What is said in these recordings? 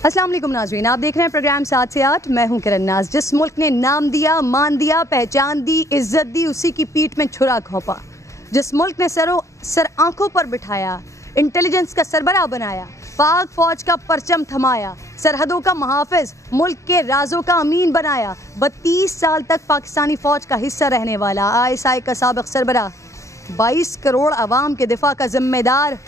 अस्सलाम वालेकुम नाज़रीन, आप देख रहे हैं प्रोग्राम 7 से 8। मैं हूं किरण नाज। जिस मुल्क ने नाम दिया, मान दिया, पहचान दी, इज्जत दी, उसी की पीठ में छुरा घोंपा। जिस मुल्क ने सर आंखों पर बिठाया, इंटेलिजेंस का सरबराह बनाया, पाक फौज का परचम थमाया, सरहदों का मुहाफिज, मुल्क के राजों का अमीन बनाया, 32 साल तक पाकिस्तानी फौज का हिस्सा रहने वाला ISI का साबिक सरबराह, 22 करोड़ अवाम के दिफा का जिम्मेदार,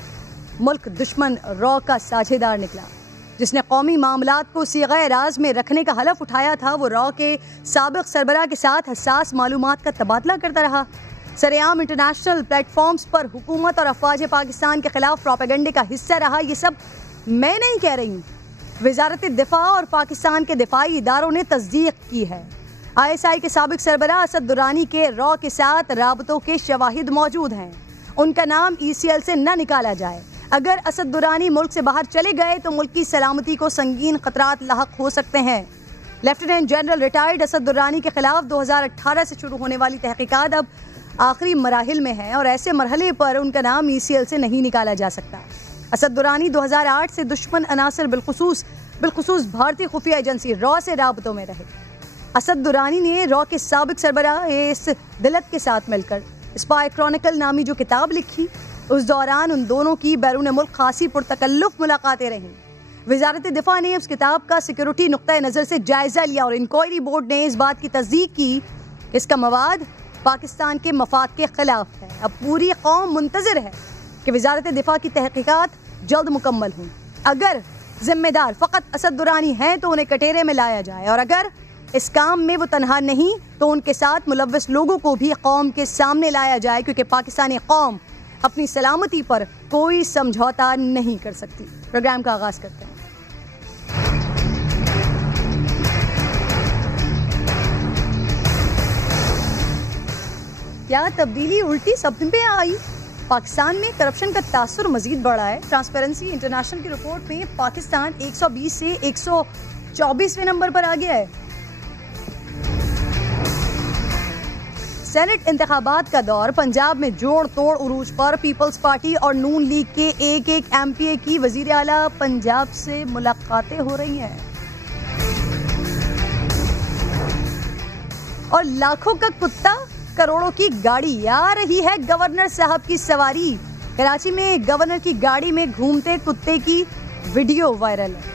मुल्क दुश्मन रॉ का साझेदार निकला। जिसने कौमी मामलात को सीग़े राज में रखने का हलफ उठाया था, वो रॉ के साबिक सरबराह के साथ हसास मालूमात का तबादला करता रहा। सरेआम इंटरनेशनल प्लेटफॉर्म्स पर हुकूमत और अफवाज पाकिस्तान के खिलाफ प्रोपेगेंडे का हिस्सा रहा। ये सब मैं नहीं कह रही हूँ, वजारत दिफा और पाकिस्तान के दिफाई इदारों ने तस्दीक की है। ISI के साबिक सरबराह असद दुरानी के रॉ के साथ राबतों के शवाहिद मौजूद हैं। उनका नाम ECL से न निकाला जाए। अगर असद दुरानी मुल्क से बाहर चले गए तो मुल्क की सलामती को संगीन खतरात लाहक हो सकते हैं। Lieutenant general retired Asad Durrani के खिलाफ 2018 से शुरू होने वाली तहकीकात अब आखिरी मराहिल में है और ऐसे मरहले पर उनका नाम ECL से नहीं निकाला जा सकता। असद दुरानी 2008 से दुश्मन अनासर बिलखुसूस भारतीय खुफिया एजेंसी रॉ से राबतों में रहे। असद दुरानी ने रॉ के साबिक सरबराह इस दिलत के साथ मिलकर स्पाई क्रॉनिकल नामी जो किताब लिखी, उस दौरान उन दोनों की बैरून मुल्क खासी पुरतकल्लुफ मुलाकातें रहीं। वजारत दिफा ने उस किताब का सिक्योरिटी नुक्ता नज़र से जायजा लिया और इंक्वायरी बोर्ड ने इस बात की तस्दीक की इसका मवाद पाकिस्तान के मफाद के खिलाफ है। अब पूरी कौम मुंतज़िर है कि वजारत दिफा की तहकीकात जल्द मुकम्मल हों। अगर जिम्मेदार फ़कत असद दुरानी हैं तो उन्हें कटेरे में लाया जाए, और अगर इस काम में वो तनहा नहीं तो उनके साथ मुलव्वस लोगों को भी कौम के सामने लाया जाए, क्योंकि पाकिस्तानी कौम अपनी सलामती पर कोई समझौता नहीं कर सकती। प्रोग्राम का आगाज करते हैं। क्या तब्दीली उल्टी सब पे आई? पाकिस्तान में करप्शन का तासुर मजीद बढ़ा है। ट्रांसपेरेंसी इंटरनेशनल की रिपोर्ट में पाकिस्तान 120 से 124वें नंबर पर आ गया है। सेनेट इंतखाबात का दौर, पंजाब में जोड़ तोड़ उरूज पर। पीपल्स पार्टी और नून लीग के एक MPA की वजीर आला पंजाब से मुलाकातें हो रही हैं और लाखों का कुत्ता करोड़ों की गाड़ी आ रही है गवर्नर साहब की सवारी। कराची में गवर्नर की गाड़ी में घूमते कुत्ते की वीडियो वायरल है।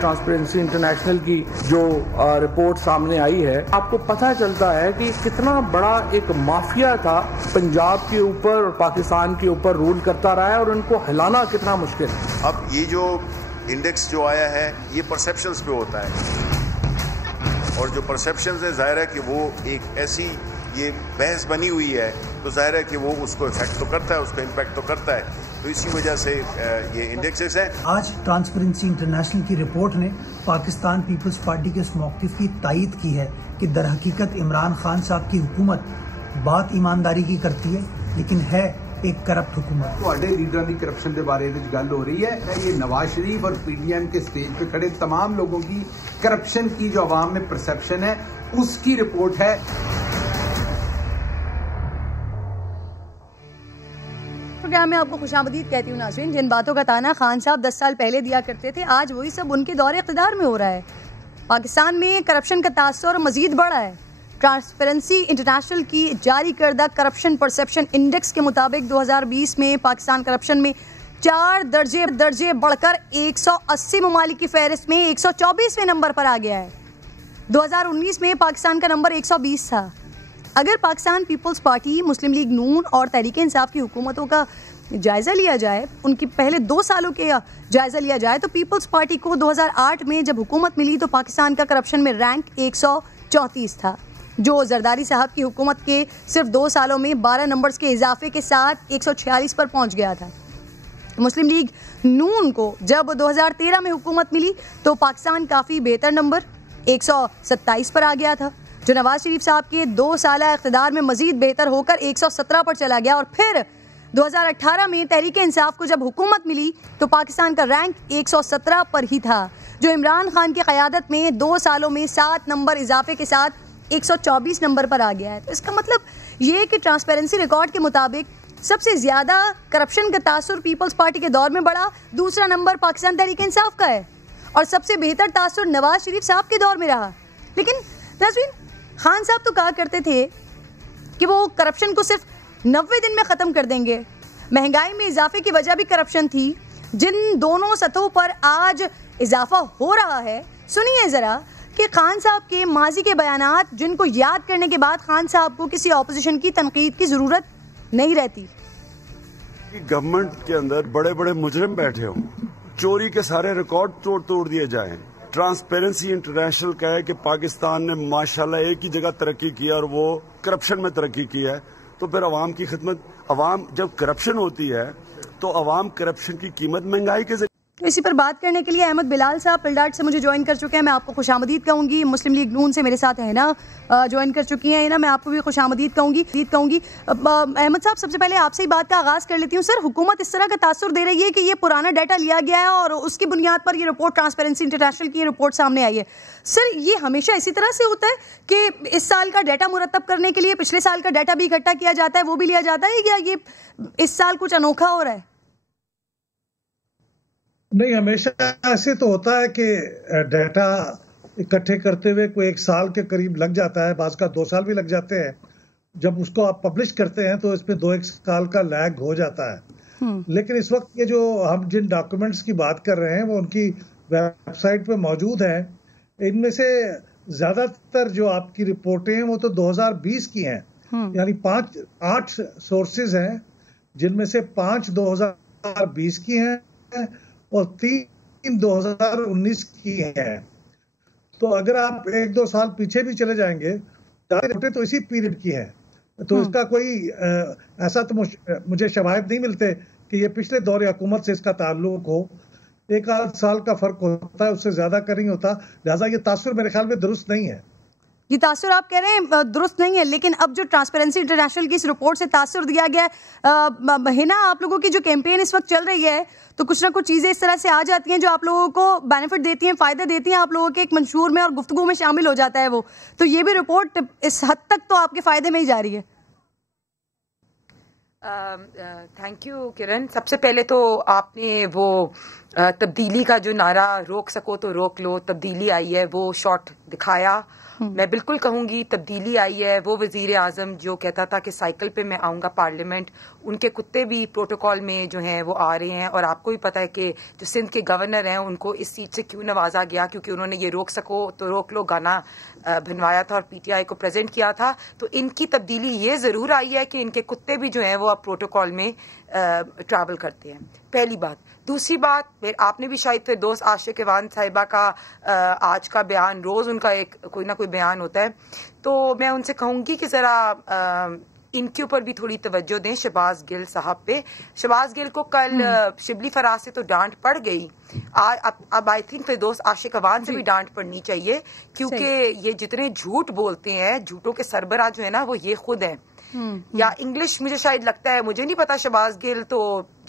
ट्रांसपेरेंसी इंटरनेशनल की जो रिपोर्ट सामने आई है, आपको पता चलता है कि कितना बड़ा एक माफिया था पंजाब के ऊपर और पाकिस्तान के ऊपर रूल करता रहा है और उनको हिलाना कितना मुश्किल है। अब ये जो इंडेक्स जो आया है ये परसेप्शंस पे होता है, और जो परसेप्शंस है जाहिर है कि वो एक ऐसी ये बहस बनी हुई है, तो जाहिर है कि वो उसको इफेक्ट तो करता है, उसको इम्पैक्ट तो करता है, तो इसी वजह से ये इंडेक्सेस हैं। आज ट्रांसपेरेंसी इंटरनेशनल की रिपोर्ट ने पाकिस्तान पीपल्स पार्टी के उस मौक़िफ़ की तायीद की है कि दरहकीकत इमरान खान साहब की हुकूमत बात ईमानदारी की करती है, लेकिन है एक करप्ट हुकूमत। ਤੁਹਾਡੇ लीडर की करप्शन के बारे में गल हो रही है, ये नवाज शरीफ और PDM के स्टेज पे खड़े तमाम लोगों की करप्शन की जो अवाम में परसेप्शन है उसकी रिपोर्ट है। प्रोग्राम में आपको खुशामदीद कहती हूँ नाज़रीन। जिन बातों का ताना खान साहब 10 साल पहले दिया करते थे, आज वही सब उनके दौरे इक़्तिदार में हो रहा है। पाकिस्तान में करप्शन का तासुर मजीद बढ़ा है। ट्रांसपेरेंसी इंटरनेशनल की जारी करदा करप्शन परसेप्शन इंडेक्स के मुताबिक 2020 में पाकिस्तान करप्शन में 4 दर्जे बढ़कर 180 ममालिक की फहरिस्त में 124वें नंबर पर आ गया है। 2019 में पाकिस्तान का नंबर 120 था। अगर पाकिस्तान पीपल्स पार्टी, मुस्लिम लीग नून और तहरीक इंसाफ की हुकूमतों का जायज़ा लिया जाए, उनकी पहले 2 सालों के जायज़ा लिया जाए, तो पीपल्स पार्टी को 2008 में जब हुकूमत मिली तो पाकिस्तान का करप्शन में रैंक 134 था, जो जरदारी साहब की हुकूमत के सिर्फ 2 सालों में 12 नंबर्स के इजाफे के साथ 146 पर पहुंच गया था। मुस्लिम लीग नून को जब 2013 में हुकूमत मिली तो पाकिस्तान काफ़ी बेहतर नंबर 127 पर आ गया था, जो नवाज शरीफ साहब के 2 साला इक़्तिदार में मजीद बेहतर होकर 117 पर चला गया। और फिर 2018 में तहरीक इंसाफ को जब हुकूमत मिली तो पाकिस्तान का रैंक 117 पर ही था, जो इमरान खान की क़यादत में 2 सालों में 7 नंबर इजाफे के साथ 124 नंबर पर आ गया है। तो इसका मतलब ये कि ट्रांसपेरेंसी रिकॉर्ड के मुताबिक सबसे ज्यादा करप्शन का तासुर पीपल्स पार्टी के दौर में बढ़ा, दूसरा नंबर पाकिस्तान तहरीक इंसाफ का है और सबसे बेहतर तासुर नवाज शरीफ साहब के दौर में रहा। लेकिन नाज़रीन, खान साहब तो कहा करते थे कि वो करप्शन को सिर्फ 90 दिन में ख़त्म कर देंगे। महंगाई में इजाफे की वजह भी करप्शन थी। जिन दोनों सतहों पर आज इजाफा हो रहा है, सुनिए ज़रा कि खान साहब के माजी के बयानात जिनको याद करने के बाद खान साहब को किसी ऑपोजिशन की तनकीद की ज़रूरत नहीं रहती। गवर्नमेंट के अंदर बड़े बड़े मुजरिम बैठे हों, चोरी के सारे रिकॉर्ड तोड़ दिए जाएं। ट्रांसपेरेंसी इंटरनेशनल कहे कि पाकिस्तान ने माशाल्लाह एक ही जगह तरक्की की और वो करप्शन में तरक्की की है, तो फिर अवाम की खिदमत, अवाम जब करप्शन होती है तो अवाम करप्शन की कीमत महंगाई के इसी पर बात करने के लिए अहमद बिलाल साहब पिलडाट से मुझे ज्वाइन कर चुके हैं। मैं आपको खुशामदीद कहूँगी। मुस्लिम लीग नून से मेरे साथ है ना ज्वाइन कर चुकी हैं ना, मैं आपको भी खुशामदीद कहूँगी। अहमद साहब, सबसे पहले आपसे ही बात का आगाज़ कर लेती हूँ। सर, हुकूमत इस तरह का तासुर दे रही है कि ये पुराना डाटा लिया गया है और उसकी बुनियाद पर ये रिपोर्ट, ट्रांसपेरेंसी इंटरनेशनल की ये रिपोर्ट सामने आई है। सर, ये हमेशा इसी तरह से होता है कि इस साल का डाटा मुरतब करने के लिए पिछले साल का डाटा भी इकट्ठा किया जाता है, वो भी लिया जाता है, या ये इस साल कुछ अनोखा हो रहा है? नहीं, हमेशा ऐसे तो होता है कि डाटा इकट्ठे करते हुए कोई 1 साल के करीब लग जाता है, बाज़ का 2 साल भी लग जाते हैं। जब उसको आप पब्लिश करते हैं तो इसमें 2-1 साल का लैग हो जाता है। लेकिन इस वक्त ये जो हम जिन डॉक्यूमेंट्स की बात कर रहे हैं वो उनकी वेबसाइट पे मौजूद हैं। इनमें से ज्यादातर जो आपकी रिपोर्टें हैं वो तो 2020 की हैं, यानी 8 सोर्सेज हैं, जिनमें से 5 2020 की हैं और 3 2019 की हैं। तो अगर आप 1-2 साल पीछे भी चले जाएंगे तो इसी पीरियड की है, तो इसका कोई ऐसा तो मुझे शवाहिद नहीं मिलते कि ये पिछले दौर हुकूमत से इसका ताल्लुक हो। 1 साल का फर्क होता है, उससे ज्यादा का नहीं होता। लिहाजा ये तासुर मेरे ख्याल में दुरुस्त नहीं है। ये तासुर आप कह रहे हैं दुरुस्त नहीं है, लेकिन अब जो ट्रांसपेरेंसी इंटरनेशनल की इस रिपोर्ट से तासुर दिया गया है ना, आप लोगों की जो कैंपेन इस वक्त चल रही है, तो कुछ ना कुछ चीजें इस तरह से आ जाती हैं जो आप लोगों को बेनिफिट देती हैं, फायदा देती हैं, आप लोगों के एक मंशूर में और गुफ्तगू में शामिल हो जाता है वो। तो ये भी रिपोर्ट इस हद तक तो आपके फायदे में ही जा रही है। थैंक यू किरण। सबसे पहले तो आपने वो तब्दीली का जो नारा, रोक सको तो रोक लो, तब्दीली आई है, वो शॉट दिखाया। मैं बिल्कुल कहूंगी तब्दीली आई है। वो वजीर आजम जो कहता था कि साइकिल पे मैं आऊंगा पार्लियामेंट, उनके कुत्ते भी प्रोटोकॉल में जो हैं वो आ रहे हैं। और आपको भी पता है कि जो सिंध के गवर्नर हैं उनको इस सीट से क्यों नवाजा गया, क्योंकि उन्होंने ये रोक सको तो रोक लो गाना बनवाया था और पीटीआई को प्रेजेंट किया था। तो इनकी तब्दीली ये जरूर आई है कि इनके कुत्ते भी जो हैं वो अब प्रोटोकॉल में ट्रैवल करते हैं, पहली बात। दूसरी बात, फिर आपने भी शायद फिर दोस्त आशिक इवान साहिबा का आज का बयान, रोज उनका एक कोई ना कोई बयान होता है, तो मैं उनसे कहूंगी कि जरा इनके ऊपर भी थोड़ी तवज्जो दें, शहबाज गिल साहब पे। शहबाज गिल को कल शिबली फराज से तो डांट पड़ गई, अब आई थिंक फिर दोस्त आशिक अवान से भी डांट पड़नी चाहिए, क्योंकि ये जितने झूठ बोलते हैं, झूठों के सरबराह जो है ना वो ये खुद है। या इंग्लिश मुझे शायद लगता है, मुझे नहीं पता, शहबाज गिल तो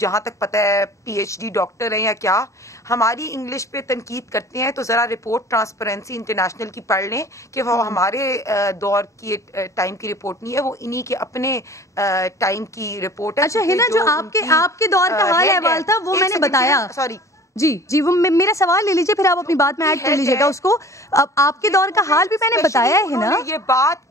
जहां तक पता है पीएचडी डॉक्टर हैं या क्या, हमारी इंग्लिश पे तनकीद करते हैं। तो जरा रिपोर्ट ट्रांसपेरेंसी इंटरनेशनल की पढ़ लें कि वो हमारे दौर की टाइम की रिपोर्ट नहीं है, वो इन्हीं के अपने टाइम की रिपोर्ट है। अच्छा है ना, जो आपके दौर का हाल अहवाल था वो मैंने बताया। सॉरी जी वो मेरा सवाल ले लीजिए, फिर आप अपनी बात में ऐड कर लीजिएगा उसको। अब आपके दौर का हाल भी मैंने बताया है ना। ये बात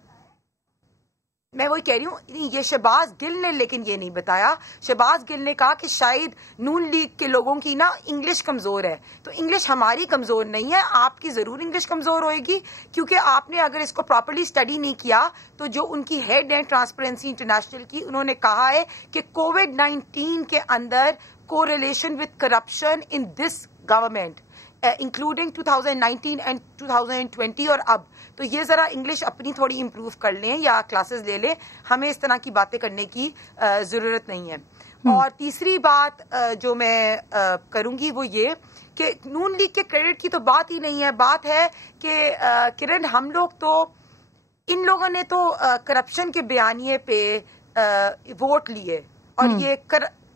मैं वही कह रही हूँ, ये शहबाज गिल ने लेकिन ये नहीं बताया। शहबाज गिल ने कहा कि शायद नून लीग के लोगों की ना इंग्लिश कमजोर है। तो इंग्लिश हमारी कमजोर नहीं है, आपकी जरूर इंग्लिश कमजोर होएगी, क्योंकि आपने अगर इसको प्रॉपर्ली स्टडी नहीं किया। तो जो उनकी हेड है ट्रांसपेरेंसी इंटरनेशनल की, उन्होंने कहा है कि कोविड-19 के अंदर correlation with corruption in this government including 2019 and 2020 और अब। तो ये जरा इंग्लिश अपनी थोड़ी इंप्रूव कर लें या क्लासेस ले लें, हमें इस तरह की बातें करने की जरूरत नहीं है। और तीसरी बात जो मैं करूंगी वो ये कि नून लीग के क्रेडिट की तो बात ही नहीं है। बात है कि किरण, हम लोग तो, इन लोगों ने तो करप्शन के बयानिए पे वोट लिए और ये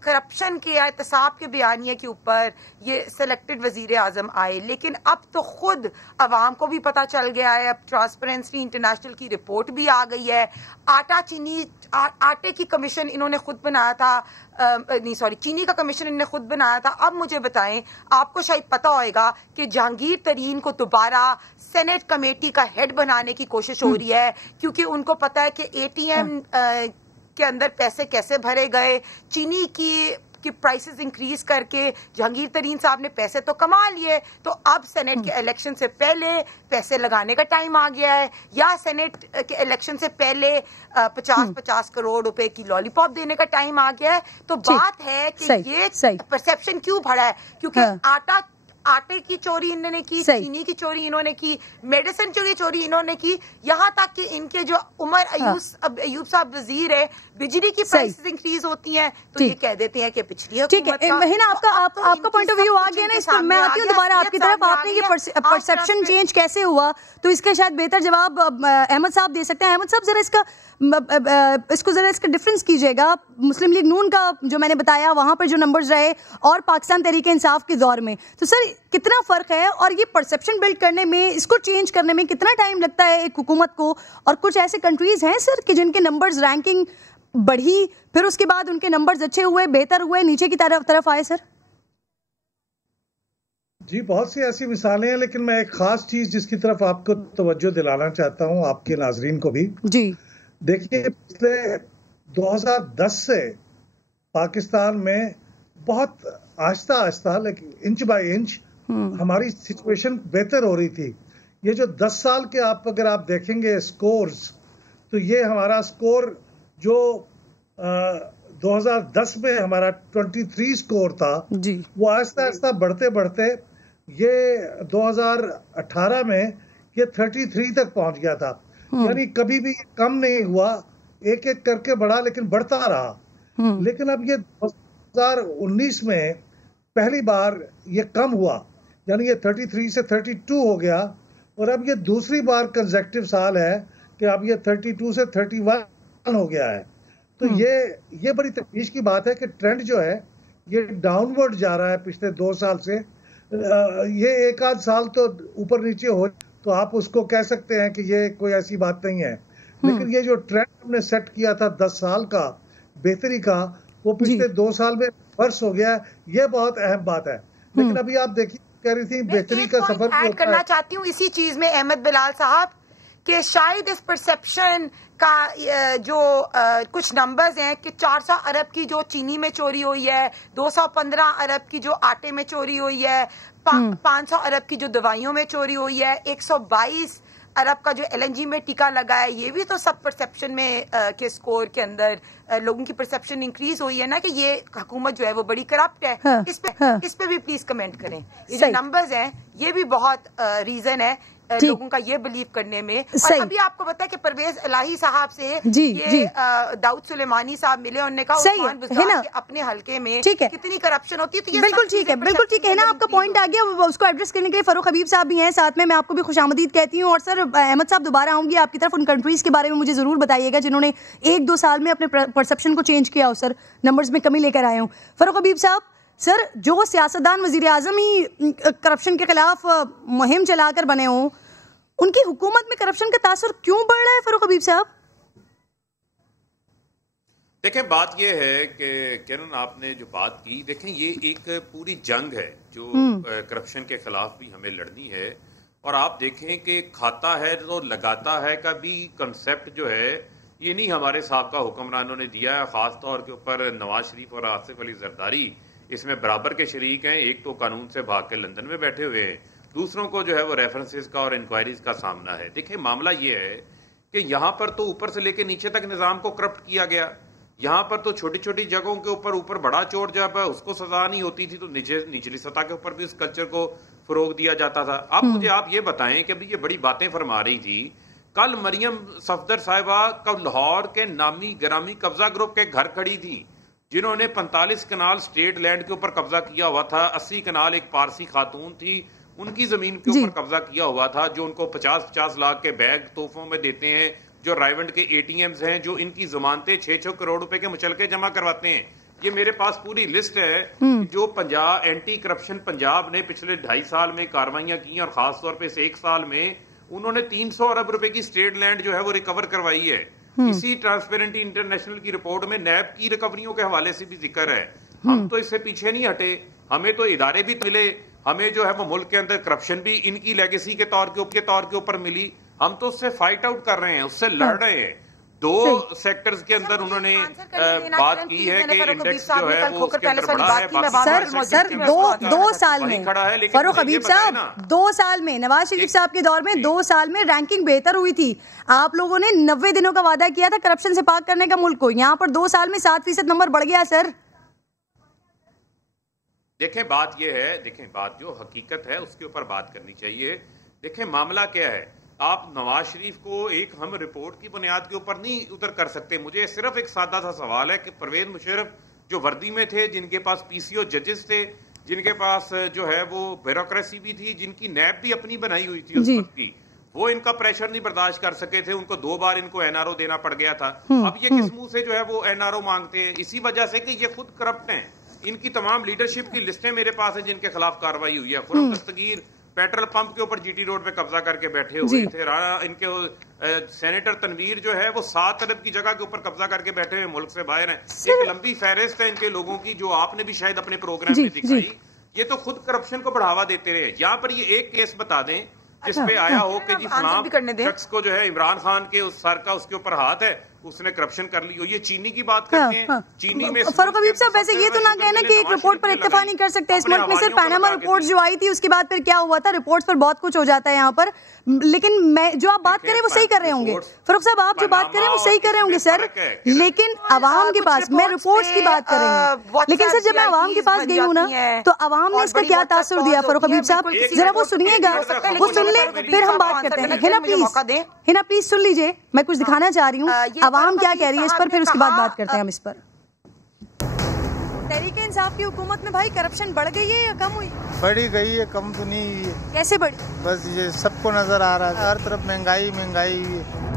करप्शन के या एहतसाब के बयानिए के ऊपर ये सिलेक्टेड वजीर आजम आए, लेकिन अब तो खुद अवाम को भी पता चल गया है, अब ट्रांसपेरेंसी इंटरनेशनल की रिपोर्ट भी आ गई है। आटे की कमीशन इन्होंने खुद बनाया था, चीनी का कमीशन इन्होंने खुद बनाया था। अब मुझे बताएं, आपको शायद पता होगा कि जहांगीर तरीन को दोबारा सेनेट कमेटी का हेड बनाने की कोशिश हो रही है, क्योंकि उनको पता है कि एटीएम के अंदर पैसे कैसे भरे गए। चीनी की प्राइसेस इंक्रीज करके जहांगीर तरीन साहब ने पैसे तो कमा लिए, तो अब सेनेट के इलेक्शन से पहले पैसे लगाने का टाइम आ गया है, या सेनेट के इलेक्शन से पहले 50-50 करोड़ रुपए की लॉलीपॉप देने का टाइम आ गया है। तो बात है कि ये परसेप्शन क्यों बढ़ा है, क्योंकि आटे की चोरी इन्होंने की, चीनी की चोरी इन्होंने की, मेडिसिन की चोरी इन्होंने की, यहाँ तक कि इनके जो उमर अयूब साहब वजीर है, बिजली की प्राइसेस इंक्रीज होती हैं तो ये कह देते हैं कि पिछली ठीक है। महीना आपका पॉइंट ऑफ व्यू आ गया ना इस पर। मैं आती हूँ दोबारा आपकी तरफ। आपने ये परसेप्शन चेंज कैसे हुआ, तो इसके शायद बेहतर जवाब अहमद साहब दे सकते हैं। अहमद साहब जरा इसका डिफरेंस कीजिएगा। मुस्लिम लीग नून का जो मैंने बताया वहां पर जो नंबर्स रहे और पाकिस्तान तहरीके इंसाफ के दौर में, तो सर कितना फर्क है, और ये परसेप्शन बिल्ड करने में, इसको चेंज करने में कितना टाइम लगता है एक हुकूमत को? और कुछ ऐसे कंट्रीज हैं सर कि जिनके नंबर्स रैंकिंग बढ़ी, फिर उसके बाद उनके नंबर्स अच्छे हुए, बेहतर हुए, नीचे की तरफ आए सर? जी बहुत सी ऐसी मिसालें हैं, लेकिन मैं एक खास चीज जिसकी तरफ आपको तवज्जो दिलाना चाहता हूं, आपके नाजरीन को भी। जी देखिए, पिछले 2010 से पाकिस्तान में बहुत आहिस्ता आहिस्ता, लेकिन इंच बाय इंच हमारी सिचुएशन बेहतर हो रही थी। ये जो 10 साल के अगर आप देखेंगे स्कोर्स, तो ये हमारा स्कोर जो 2010 में हमारा 23 स्कोर था जी, वो आहिस्ता आहिस्ता बढ़ते बढ़ते ये 2018 में ये 33 तक पहुंच गया था। यानी कभी भी कम नहीं हुआ, एक एक करके बढ़ा, लेकिन बढ़ता रहा। लेकिन अब ये 2019 में पहली बार ये कम हुआ, यानी ये 33 से 32 हो गया, और अब ये दूसरी बार कंसेक्टिव साल है कि अब ये 32 से 31 हो गया है। तो ये बड़ी तशवीश की बात है कि ट्रेंड जो है ये डाउनवर्ड जा रहा है पिछले 2 साल से। ये एक आध साल तो ऊपर नीचे हो तो आप उसको कह सकते हैं कि ये कोई ऐसी बात नहीं है, लेकिन ये जो ट्रेंड हमने सेट किया था 10 साल का बेहतरी का, वो पिछले 2 साल में वर्ष हो गया है। ये बहुत अहम बात है। लेकिन अभी आप देखिए, कह रही थी बेहतरी का सफर ऐड करना चाहती हूँ इसी चीज में अहमद बिलाल साहब, कि शायद इस परसेप्शन का जो कुछ नंबर्स हैं कि 400 अरब की जो चीनी में चोरी हुई है, 215 अरब की जो आटे में चोरी हुई है, 500 अरब की जो दवाइयों में चोरी हुई है, 122 अरब का जो LNG में टीका लगा है, ये भी तो सब परसेप्शन में के स्कोर के अंदर लोगों की परसेप्शन इंक्रीज हुई है ना, कि ये हुकूमत जो है वो बड़ी करप्ट है। इस पे भी प्लीज कमेंट करें। ये जो नंबर्स हैं ये भी बहुत रीजन है लोगों का ये बिलीव करने में। और अभी आपको पता है कि परवेज इलाही साहब से दाऊद सुलेमानी साहब मिले, उन्होंने कहा उस्मान बुज़दार के अपने हल्के में कितनी करप्शन होती है। तो बिल्कुल ठीक है, बिल्कुल ठीक है ना, आपका पॉइंट आ गया। उसको एड्रेस करने के लिए फरूख हबीब साहब भी हैं साथ में, मैं आपको भी खुशामदीद कहती हूँ। और सर अहमद साहब दोबारा आऊंगी आपकी तरफ, उन कंट्रीज के बारे में मुझे जरूर बताइएगा जिन्होंने 1-2 साल में अपने परसेप्शन को चेंज किया हो, सर नंबर्स में कमी लेकर आए हूँ। फरूख हबीब साहब, सर जो सियासतदान वजीर आजम ही करप्शन के खिलाफ मुहिम चलाकर बने हों, उनकी हुकूमत में करप्शन का तासुर क्यों बढ़ रहा है फरूख हबीब साहब? देखें, बात यह है कि किरण आपने जो बात की, देखें ये एक पूरी जंग है जो करप्शन के खिलाफ भी हमें लड़नी है। और आप देखें कि खाता है तो लगाता है का भी कंसेप्ट जो है ये नहीं हमारे साहब हुक्मरानों ने दिया है। खास तौर के ऊपर नवाज शरीफ और आसिफ अली जरदारी इसमें बराबर के शरीक हैं। एक तो कानून से भाग के लंदन में बैठे हुए हैं, दूसरों को जो है वो रेफरेंसेस का और इंक्वायरीज का सामना है। देखिए मामला ये है कि यहाँ पर तो ऊपर से लेकर नीचे तक निजाम को करप्ट किया गया। यहाँ पर तो छोटी छोटी जगहों के ऊपर बड़ा चोर जब है उसको सजा नहीं होती थी, तो निचली सतह के ऊपर भी उस कल्चर को फरोग दिया जाता था। अब मुझे आप ये बताएं कि ये बड़ी बातें फरमा रही थी, कल मरियम सफदर साहिबा का लाहौर के नामी ग्रामी कब्जा ग्रुप के घर खड़ी थी, जिन्होंने 45 कनाल स्टेट लैंड के ऊपर कब्जा किया हुआ था। 80 कनाल एक पारसी खातून थी, उनकी जमीन के ऊपर कब्जा किया हुआ था, जो उनको 50-50 लाख के बैग तोहफों में देते हैं, जो रायवंड के ATMs हैं, जो इनकी जमानतें 6-6 करोड़ रुपए के मुचलके जमा करवाते हैं। ये मेरे पास पूरी लिस्ट है जो पंजाब एंटी करप्शन पंजाब ने पिछले 2.5 साल में कार्रवाइयां की और खासतौर पे इस 1 साल में उन्होंने 300 अरब रुपए की स्टेट लैंड जो है वो रिकवर करवाई है। इसी ट्रांसपेरेंसी इंटरनेशनल की रिपोर्ट में नैब की रिकवरियों के हवाले से भी जिक्र है। हम तो इससे पीछे नहीं हटे, हमें तो इदारे भी मिले, हमें जो है वो मुल्क के अंदर करप्शन भी इनकी लेगेसी के तौर के ऊपर मिली। हम तो उससे फाइट आउट कर रहे हैं, उससे लड़ रहे हैं। 2 सेक्टर्स के अंदर उन्होंने बात की है कि इंडेक्स जो है वो उसके अंदर बढ़ा है। सर 2 साल में फरूख हबीब साहब 2 साल में नवाज शरीफ साहब के दौर में 2 साल में रैंकिंग बेहतर हुई थी। आप लोगों ने 90 दिनों का वादा किया था करप्शन से पाक करने का मुल्क को, यहाँ पर 2 साल में 7% नंबर बढ़ गया सर। देखें बात यह है, देखें बात जो हकीकत है उसके ऊपर बात करनी चाहिए। देखें मामला क्या है, आप नवाज शरीफ को एक हम रिपोर्ट की बुनियाद के ऊपर नहीं उतर कर सकते। मुझे सिर्फ एक सादा सा सवाल है कि परवेज मुशर्रफ जो वर्दी में थे, जिनके पास पीसीओ जजेस थे, जिनके पास जो है वो ब्यूरोक्रेसी भी थी, जिनकी नैब भी अपनी बनाई हुई थी उस वक्त की, वो इनका प्रेशर नहीं बर्दाश्त कर सके थे। उनको 2 बार इनको एनआरओ देना पड़ गया था। अब ये किस मुंह से जो है वो एनआरओ मांगते हैं? इसी वजह से कि ये खुद करप्ट हैं। इनकी तमाम लीडरशिप की लिस्टें मेरे पास हैं जिनके खिलाफ कार्रवाई हुई है। खुरम दस्तगीर पेट्रोल पंप के ऊपर जीटी रोड पे कब्जा करके बैठे हुए थे। इनके सेनेटर तनवीर जो है वो 7 अरब की जगह के ऊपर कब्जा करके बैठे हुए मुल्क से बाहर हैं। एक लंबी फहरिस्त है इनके लोगों की जो आपने भी शायद अपने प्रोग्राम में दिखाई। ये तो खुद करप्शन को बढ़ावा देते रहे। यहाँ पर ये एक केस बता दें जिसपे आया हो कि जी फलां शख्स को जो है इमरान खान के उस सर का उसके ऊपर हाथ है, उसने करप्शन कर ली हो। ये चीनी की बात करते हैं। चीनी में फरूख हबीब साहब वैसे ये तो ना कहना कि एक रिपोर्ट पर इत्तेफा नहीं कर सकते। इस मुल्क में सिर्फ पैनामा रिपोर्ट जो आई थी उसके बाद फिर क्या हुआ था, रिपोर्ट्स पर बहुत कुछ हो जाता है यहाँ पर। लेकिन मैं जो आप बात कर रहे हैं वो सही कर रहे होंगे फरूख साहब, आप जो बात कर रहे हैं वो सही कर रहे होंगे सर। लेकिन अवाम के पास, मैं रिपोर्ट्स की बात कर रही हूँ, लेकिन सर जब मैं अवाम के पास गई हूँ ना तो अवाम ने इसका क्या तासुर दिया फरूख हबीब साहब, जरा वो सुनिएगा, वो सुन ले फिर हम बात करते हैं। हिना प्लीज सुन लीजिए, मैं कुछ दिखाना चाह रही हूँ अवाम क्या कह रही है इस पर, फिर उसके बाद बात करते हैं हम इस पर। तहरीके इंसाफ की हुकूमत में भाई करप्शन बढ़ गई है या कम हुई? बढ़ी गई है, कम तो नहीं हुई है। कैसे बढ़ी? बस ये सबको नजर आ रहा है, हर तरफ महंगाई महंगाई हुई है।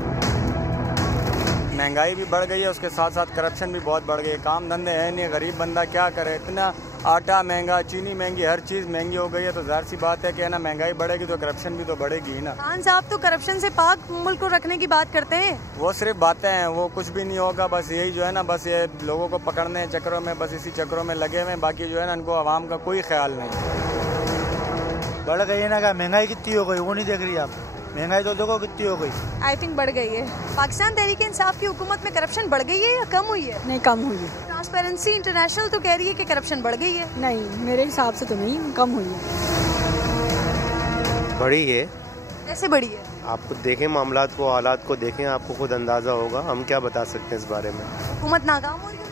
महंगाई भी बढ़ गई है, उसके साथ साथ करप्शन भी बहुत बढ़ गई है। काम धंधे है नहीं, गरीब बंदा क्या करे, इतना आटा महंगा, चीनी महंगी, हर चीज़ महंगी हो गई है। तो जाहिर सी बात है कि ना महंगाई बढ़ेगी तो करप्शन भी तो बढ़ेगी ना। खान साहब तो करप्शन से पाक मुल्क को रखने की बात करते हैं। वो सिर्फ बातें हैं, वो कुछ भी नहीं होगा। बस यही जो है ना, बस ये लोगों को पकड़ने चक्करों में, बस इसी चक्करों में लगे हुए। बाकी जो है ना इनको आवाम का कोई ख्याल नहीं। बढ़ गई है ना, क्या महंगाई कितनी हो गई वो नहीं देख रही आप? महंगाई तो देखो कितनी हो गई। आई थिंक बढ़ गई है। पाकिस्तान तहरीके इंसाफ की हुकूमत में करप्शन बढ़ गई है या कम हुई है? नहीं, कम हुई है। ट्रांसपेरेंसी इंटरनेशनल तो कह रही है कि करप्शन बढ़ गई है। नहीं, मेरे हिसाब से तो नहीं, कम हुई है। बढ़ी है। कैसे बढ़ी है? आप देखें मामलात को, हालात को देखें, आपको खुद अंदाजा होगा। हम क्या बता सकते हैं इस बारे में। हुकूमत नाकाम हो रही है?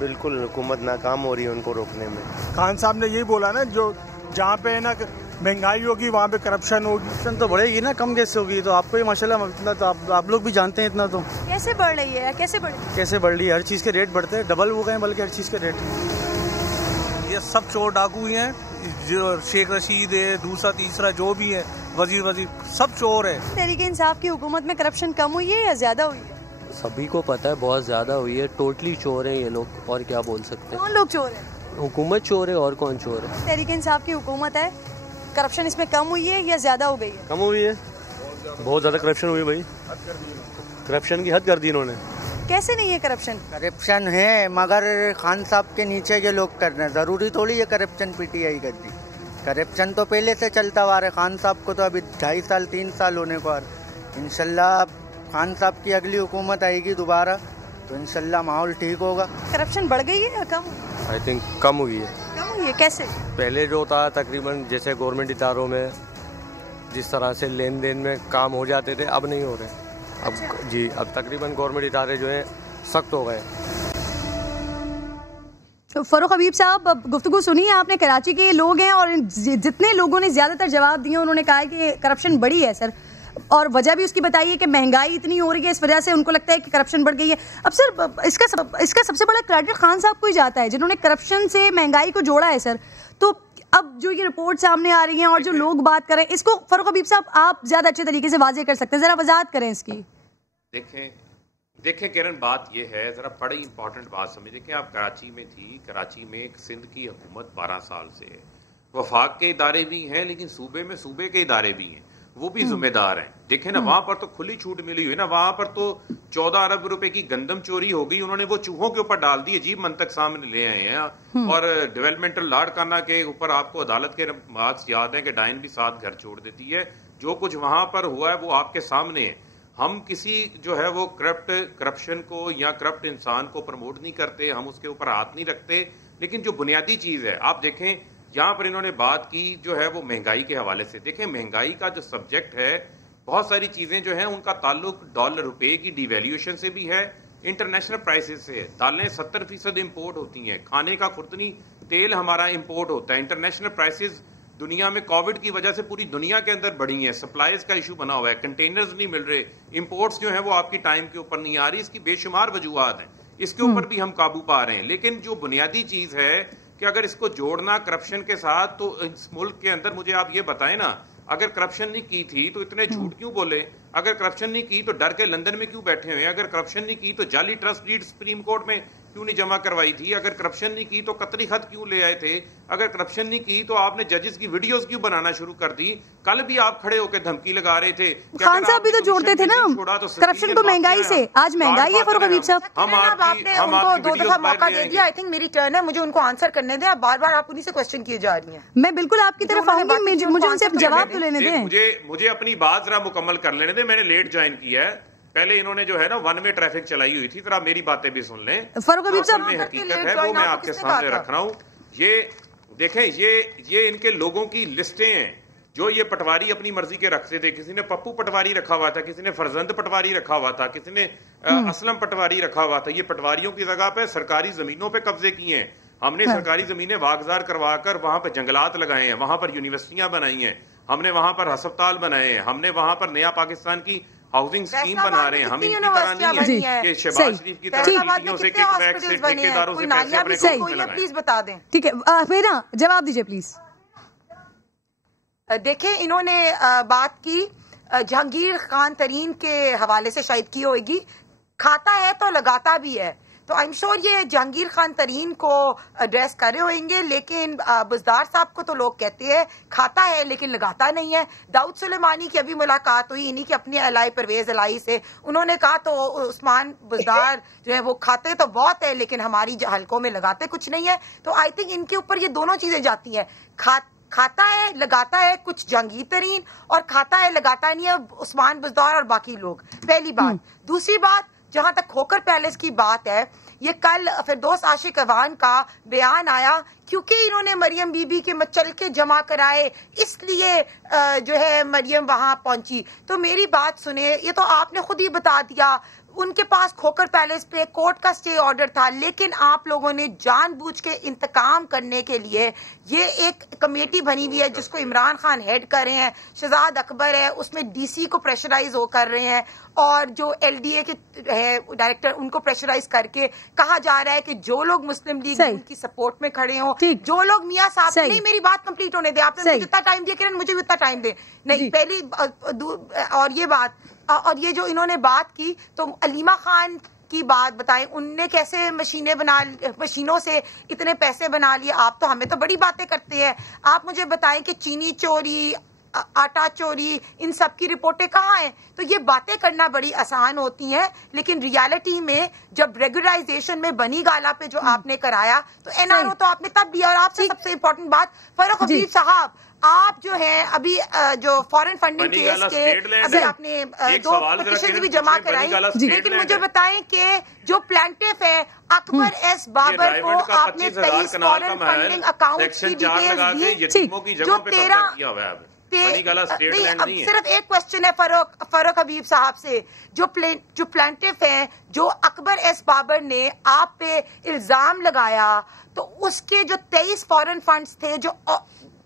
बिल्कुल हुकूमत नाकाम हो रही है उनको रोकने में। खान साहब ने यही बोला ना, जो जहाँ पे है ना महंगाई होगी वहाँ पे करप्शन होगी। करप्शन तो बढ़ेगी ना, कम कैसे होगी? तो आपको ही माशाल्लाह इतना तो आप लोग भी जानते हैं इतना तो। कैसे बढ़ रही है? कैसे बढ़ रही है? हर चीज़ के रेट बढ़ते हैं, डबल हो गए बल्कि हर चीज़ के रेट। ये सब चोर डाकू ही हैं, जो शेख रशीद है, दूसरा तीसरा जो भी है, वजीर सब चोर है। तहरीके इंसाफ की हुकूमत में करप्शन कम हुई है या ज्यादा हुई है? सभी को पता है बहुत ज्यादा हुई है। टोटली चोर है ये लोग, और क्या बोल सकते हैं। कौन लोग चोर है? हुकूमत चोर है, और कौन चोर है? तहरीके इंसाफ की हुकूमत है, करप्शन इसमें कम हुई है या ज्यादा हो गई है? कम हुई है, बहुत ज्यादा करप्शन हुई भाई। करप्शन की हद कर दी इन्होंने। कैसे नहीं है करप्शन? करप्शन है, मगर खान साहब के नीचे के लोग कर रहे हैं। जरूरी थोड़ी ये करप्शन पीटीआई कर दी। करप्शन तो पहले से चलता हुआ है। खान साहब को तो अभी 2.5 साल 3 साल होने को। इंशाल्लाह खान साहब की अगली हुकूमत आएगी दोबारा तो इंशाल्लाह माहौल ठीक होगा। करप्शन बढ़ गई है या कम? आई थिंक कम हुई है। कम हुई है, कैसे? पहले जो था तकरीबन जैसे गवर्नमेंट इदारों में जिस तरह से लेन देन में काम हो जाते थे, अब नहीं हो रहे। अब अच्छा। जी, अब तकरीबन गवर्नमेंट इदारे जो हैं सख्त हो गए। फरूख हबीब साहब, गुफ्तगू सुनिए आपने। कराची के लोग हैं और जितने लोगों ने ज्यादातर जवाब दिए उन्होंने कहा है कि करप्शन बढ़ी है सर, और वजह भी उसकी बताइए कि महंगाई इतनी हो रही है, इस वजह से उनको लगता है कि करप्शन बढ़ गई है। अब सर इसका सबसे बड़ा क्रेडिट खान साहब को ही जाता है जिन्होंने करप्शन से महंगाई को जोड़ा है सर। तो अब जो ये रिपोर्ट सामने आ रही है और जो लोग बात कर रहे हैं, इसको फरूख हबीब साहब आप ज्यादा अच्छे तरीके से वाज़ेह कर सकते हैं, जरा वजाहत करें इसकी। देखें किरण, बात यह है, जरा बड़ी इंपॉर्टेंट बात समझिए कि आप कराची में थी, कराची में एक सिंध की हुकूमत 12 साल से है, वफाक के इदारे भी हैं लेकिन सूबे में सूबे के इदारे भी हैं, वो भी जिम्मेदार हैं। देखें ना, वहां पर तो खुली छूट मिली हुई है ना, वहां पर तो 14 अरब रुपए की गंदम चोरी हो गई, उन्होंने वो चूहों के ऊपर डाल दी, अजीब मंतक सामने ले आए हैं। और डेवलपमेंटल लाड़काना के ऊपर आपको अदालत के मार्क्स याद है कि डाइन भी साथ घर छोड़ देती है। जो कुछ वहां पर हुआ है वो आपके सामने है। हम किसी जो है वो करप्शन को या करप्ट इंसान को प्रमोट नहीं करते, हम उसके ऊपर हाथ नहीं रखते, लेकिन जो बुनियादी चीज है, आप देखें यहाँ पर इन्होंने बात की जो है वो महंगाई के हवाले से। देखें, महंगाई का जो सब्जेक्ट है, बहुत सारी चीजें जो है उनका ताल्लुक डॉलर रुपए की डिवैल्यूएशन से भी है, इंटरनेशनल प्राइसेस से है। दालें 70% इम्पोर्ट होती हैं, खाने का खुर्दनी तेल हमारा इम्पोर्ट होता है। इंटरनेशनल प्राइसेस दुनिया में कोविड की वजह से पूरी दुनिया के अंदर बढ़ी है, सप्लाईज का इशू बना हुआ है, कंटेनर्स नहीं मिल रहे, इंपोर्ट्स जो है वो आपकी टाइम के ऊपर नहीं आ रही। इसकी बेशुमार वजूहात हैं, इसके ऊपर भी हम काबू पा रहे हैं। लेकिन जो बुनियादी चीज है कि अगर इसको जोड़ना करप्शन के साथ, तो इस मुल्क के अंदर मुझे आप ये बताएं ना, अगर करप्शन नहीं की थी तो इतने झूठ क्यों बोले? अगर करप्शन नहीं की तो डर के लंदन में क्यों बैठे हुए? अगर करप्शन नहीं की तो जाली ट्रस्ट डीड सुप्रीम कोर्ट में क्यों नहीं जमा करवाई थी? अगर करप्शन नहीं की तो कतरी खत क्यों ले आए थे? अगर करप्शन नहीं की तो आपने जजेस की वीडियोस क्यों बनाना शुरू कर दी? कल भी आप खड़े होकर धमकी लगा रहे थे। खान साहब भी तो जोड़ते थे ना करप्शन को महंगाई से। आज महंगाई है फरूक हबीब साहब। आपने उनको 2 दफा मौका दे दिया। आई थिंक मेरी टर्न है, मुझे उनको आंसर करने दें। आप बार बार आप उन्हीं से क्वेश्चन किए जा रही हैं। मैं बिल्कुल आपकी तरफ आऊंगी, मुझे उनसे जवाब तो लेने दें। मुझे अपनी बात जरा मुकम्मल कर लेने दें। मैंने लेट ज्वाइन किया है, पहले इन्होंने जो है ना 1 वे ट्रैफिक चलाई हुई थी, जरा मेरी बातें भी सुन लें। फरूक हबीब साहब, हकीकत है वो मैं आपके सामने रख रहा हूँ। ये देखें, ये इनके लोगों की लिस्टें हैं जो ये पटवारी अपनी मर्जी के रखते थे। किसी ने पप्पू पटवारी रखा हुआ था, किसी ने फरजंद पटवारी रखा हुआ था, किसी ने असलम पटवारी रखा हुआ था। ये पटवारियों की जगह पे सरकारी जमीनों पे कब्जे किए हैं। हमने सरकारी जमीनें वागजार करवाकर वहां पर जंगलात लगाए हैं, वहां पर यूनिवर्सिटियां बनाई हैं, हमने वहां पर अस्पताल बनाए हैं, हमने वहां पर नया पाकिस्तान की हाउसिंग स्कीम बना रहे हैं। हम इनकी तरह नहीं है कि शहबाज शरीफ की तरह टीटीओ से किकबैक से ठेकेदारों से पैसे अपने अकाउंट में लगाएं। प्लीज बता दें। ठीक है, मेरा जवाब दीजिए प्लीज। देखें, इन्होंने बात की जहांगीर खान तरीन के हवाले से शायद की होगी। खाता है तो लगाता भी है, तो आई एम श्योर ये जहांगीर खान तरीन को एड्रेस कर रहे होंगे। लेकिन बुजदार साहब को तो लोग कहते हैं खाता है लेकिन लगाता नहीं है। दाऊद सुलेमानी की अभी मुलाकात हुई इन्हीं की अपने अलाई परवेज अलाई से, उन्होंने कहा तो उस्मान बुजदार जो है वो खाते तो बहुत है लेकिन हमारी हलकों में लगाते कुछ नहीं है। तो आई थिंक इनके ऊपर ये दोनों चीजें जाती हैं, खाता है लगाता है कुछ जहांगीर तरीन, और खाता है लगाता नहीं है उस्मान बुजदार और बाकी लोग। पहली बात। दूसरी बात, जहां तक खोकर पैलेस की बात है, ये कल फिरदौस आशिक अवान का बयान आया क्योंकि इन्होंने मरियम बीबी के मचल के जमा कराए, इसलिए जो है मरियम वहां पहुंची। तो मेरी बात सुने, ये तो आपने खुद ही बता दिया, उनके पास खोकर पैलेस पे कोर्ट का स्टे ऑर्डर था, लेकिन आप लोगों ने जानबूझ के इंतकाम करने के लिए ये एक कमेटी बनी हुई है जिसको इमरान खान हेड कर रहे हैं, शहजाद अकबर है उसमें डीसी को प्रेशराइज हो कर रहे हैं, और जो एलडीए के है डायरेक्टर उनको प्रेशराइज करके कहा जा रहा है कि जो लोग मुस्लिम लीग उनकी सपोर्ट में खड़े हों, जो लोग मियां साहब, नहीं मेरी बात कंप्लीट होने दे, आपने मुझे जितना टाइम दिया किरण मुझे भी उतना टाइम दे। नहीं पहली और ये बात, और ये जो इन्होंने बात की तो अलीमा खान की बात बताएं, उनने कैसे मशीनों से इतने पैसे बना लिए। आप तो हमें तो बड़ी बातें करते हैं, आप मुझे बताएं कि चीनी चोरी, आटा चोरी, इन सब की रिपोर्टें कहाँ हैं? तो ये बातें करना बड़ी आसान होती हैं, लेकिन रियलिटी में जब रेगुलराइजेशन में बनी गाला पे जो आपने कराया तो एनआरओ तो आपने तब दिया। और आपसे सबसे इम्पोर्टेंट बात, फरूक हबीब साहब, आप जो है अभी जो फॉरेन फंडिंग केस के अभी आपने 2 पिटीशन भी जमा कराई, लेकिन मुझे बताएं कि जो प्लांटिफ है अकबर एस बाबर को आपने 23 फॉरेन फंडिंग अकाउंट की डिटेल्स दी, जो 13 सिर्फ एक क्वेश्चन है फरूक हबीब साहब से, जो प्लांटिफ है, जो अकबर एस बाबर ने आप पे इल्जाम लगाया, तो उसके जो 23 फॉरेन फंड्स थे जो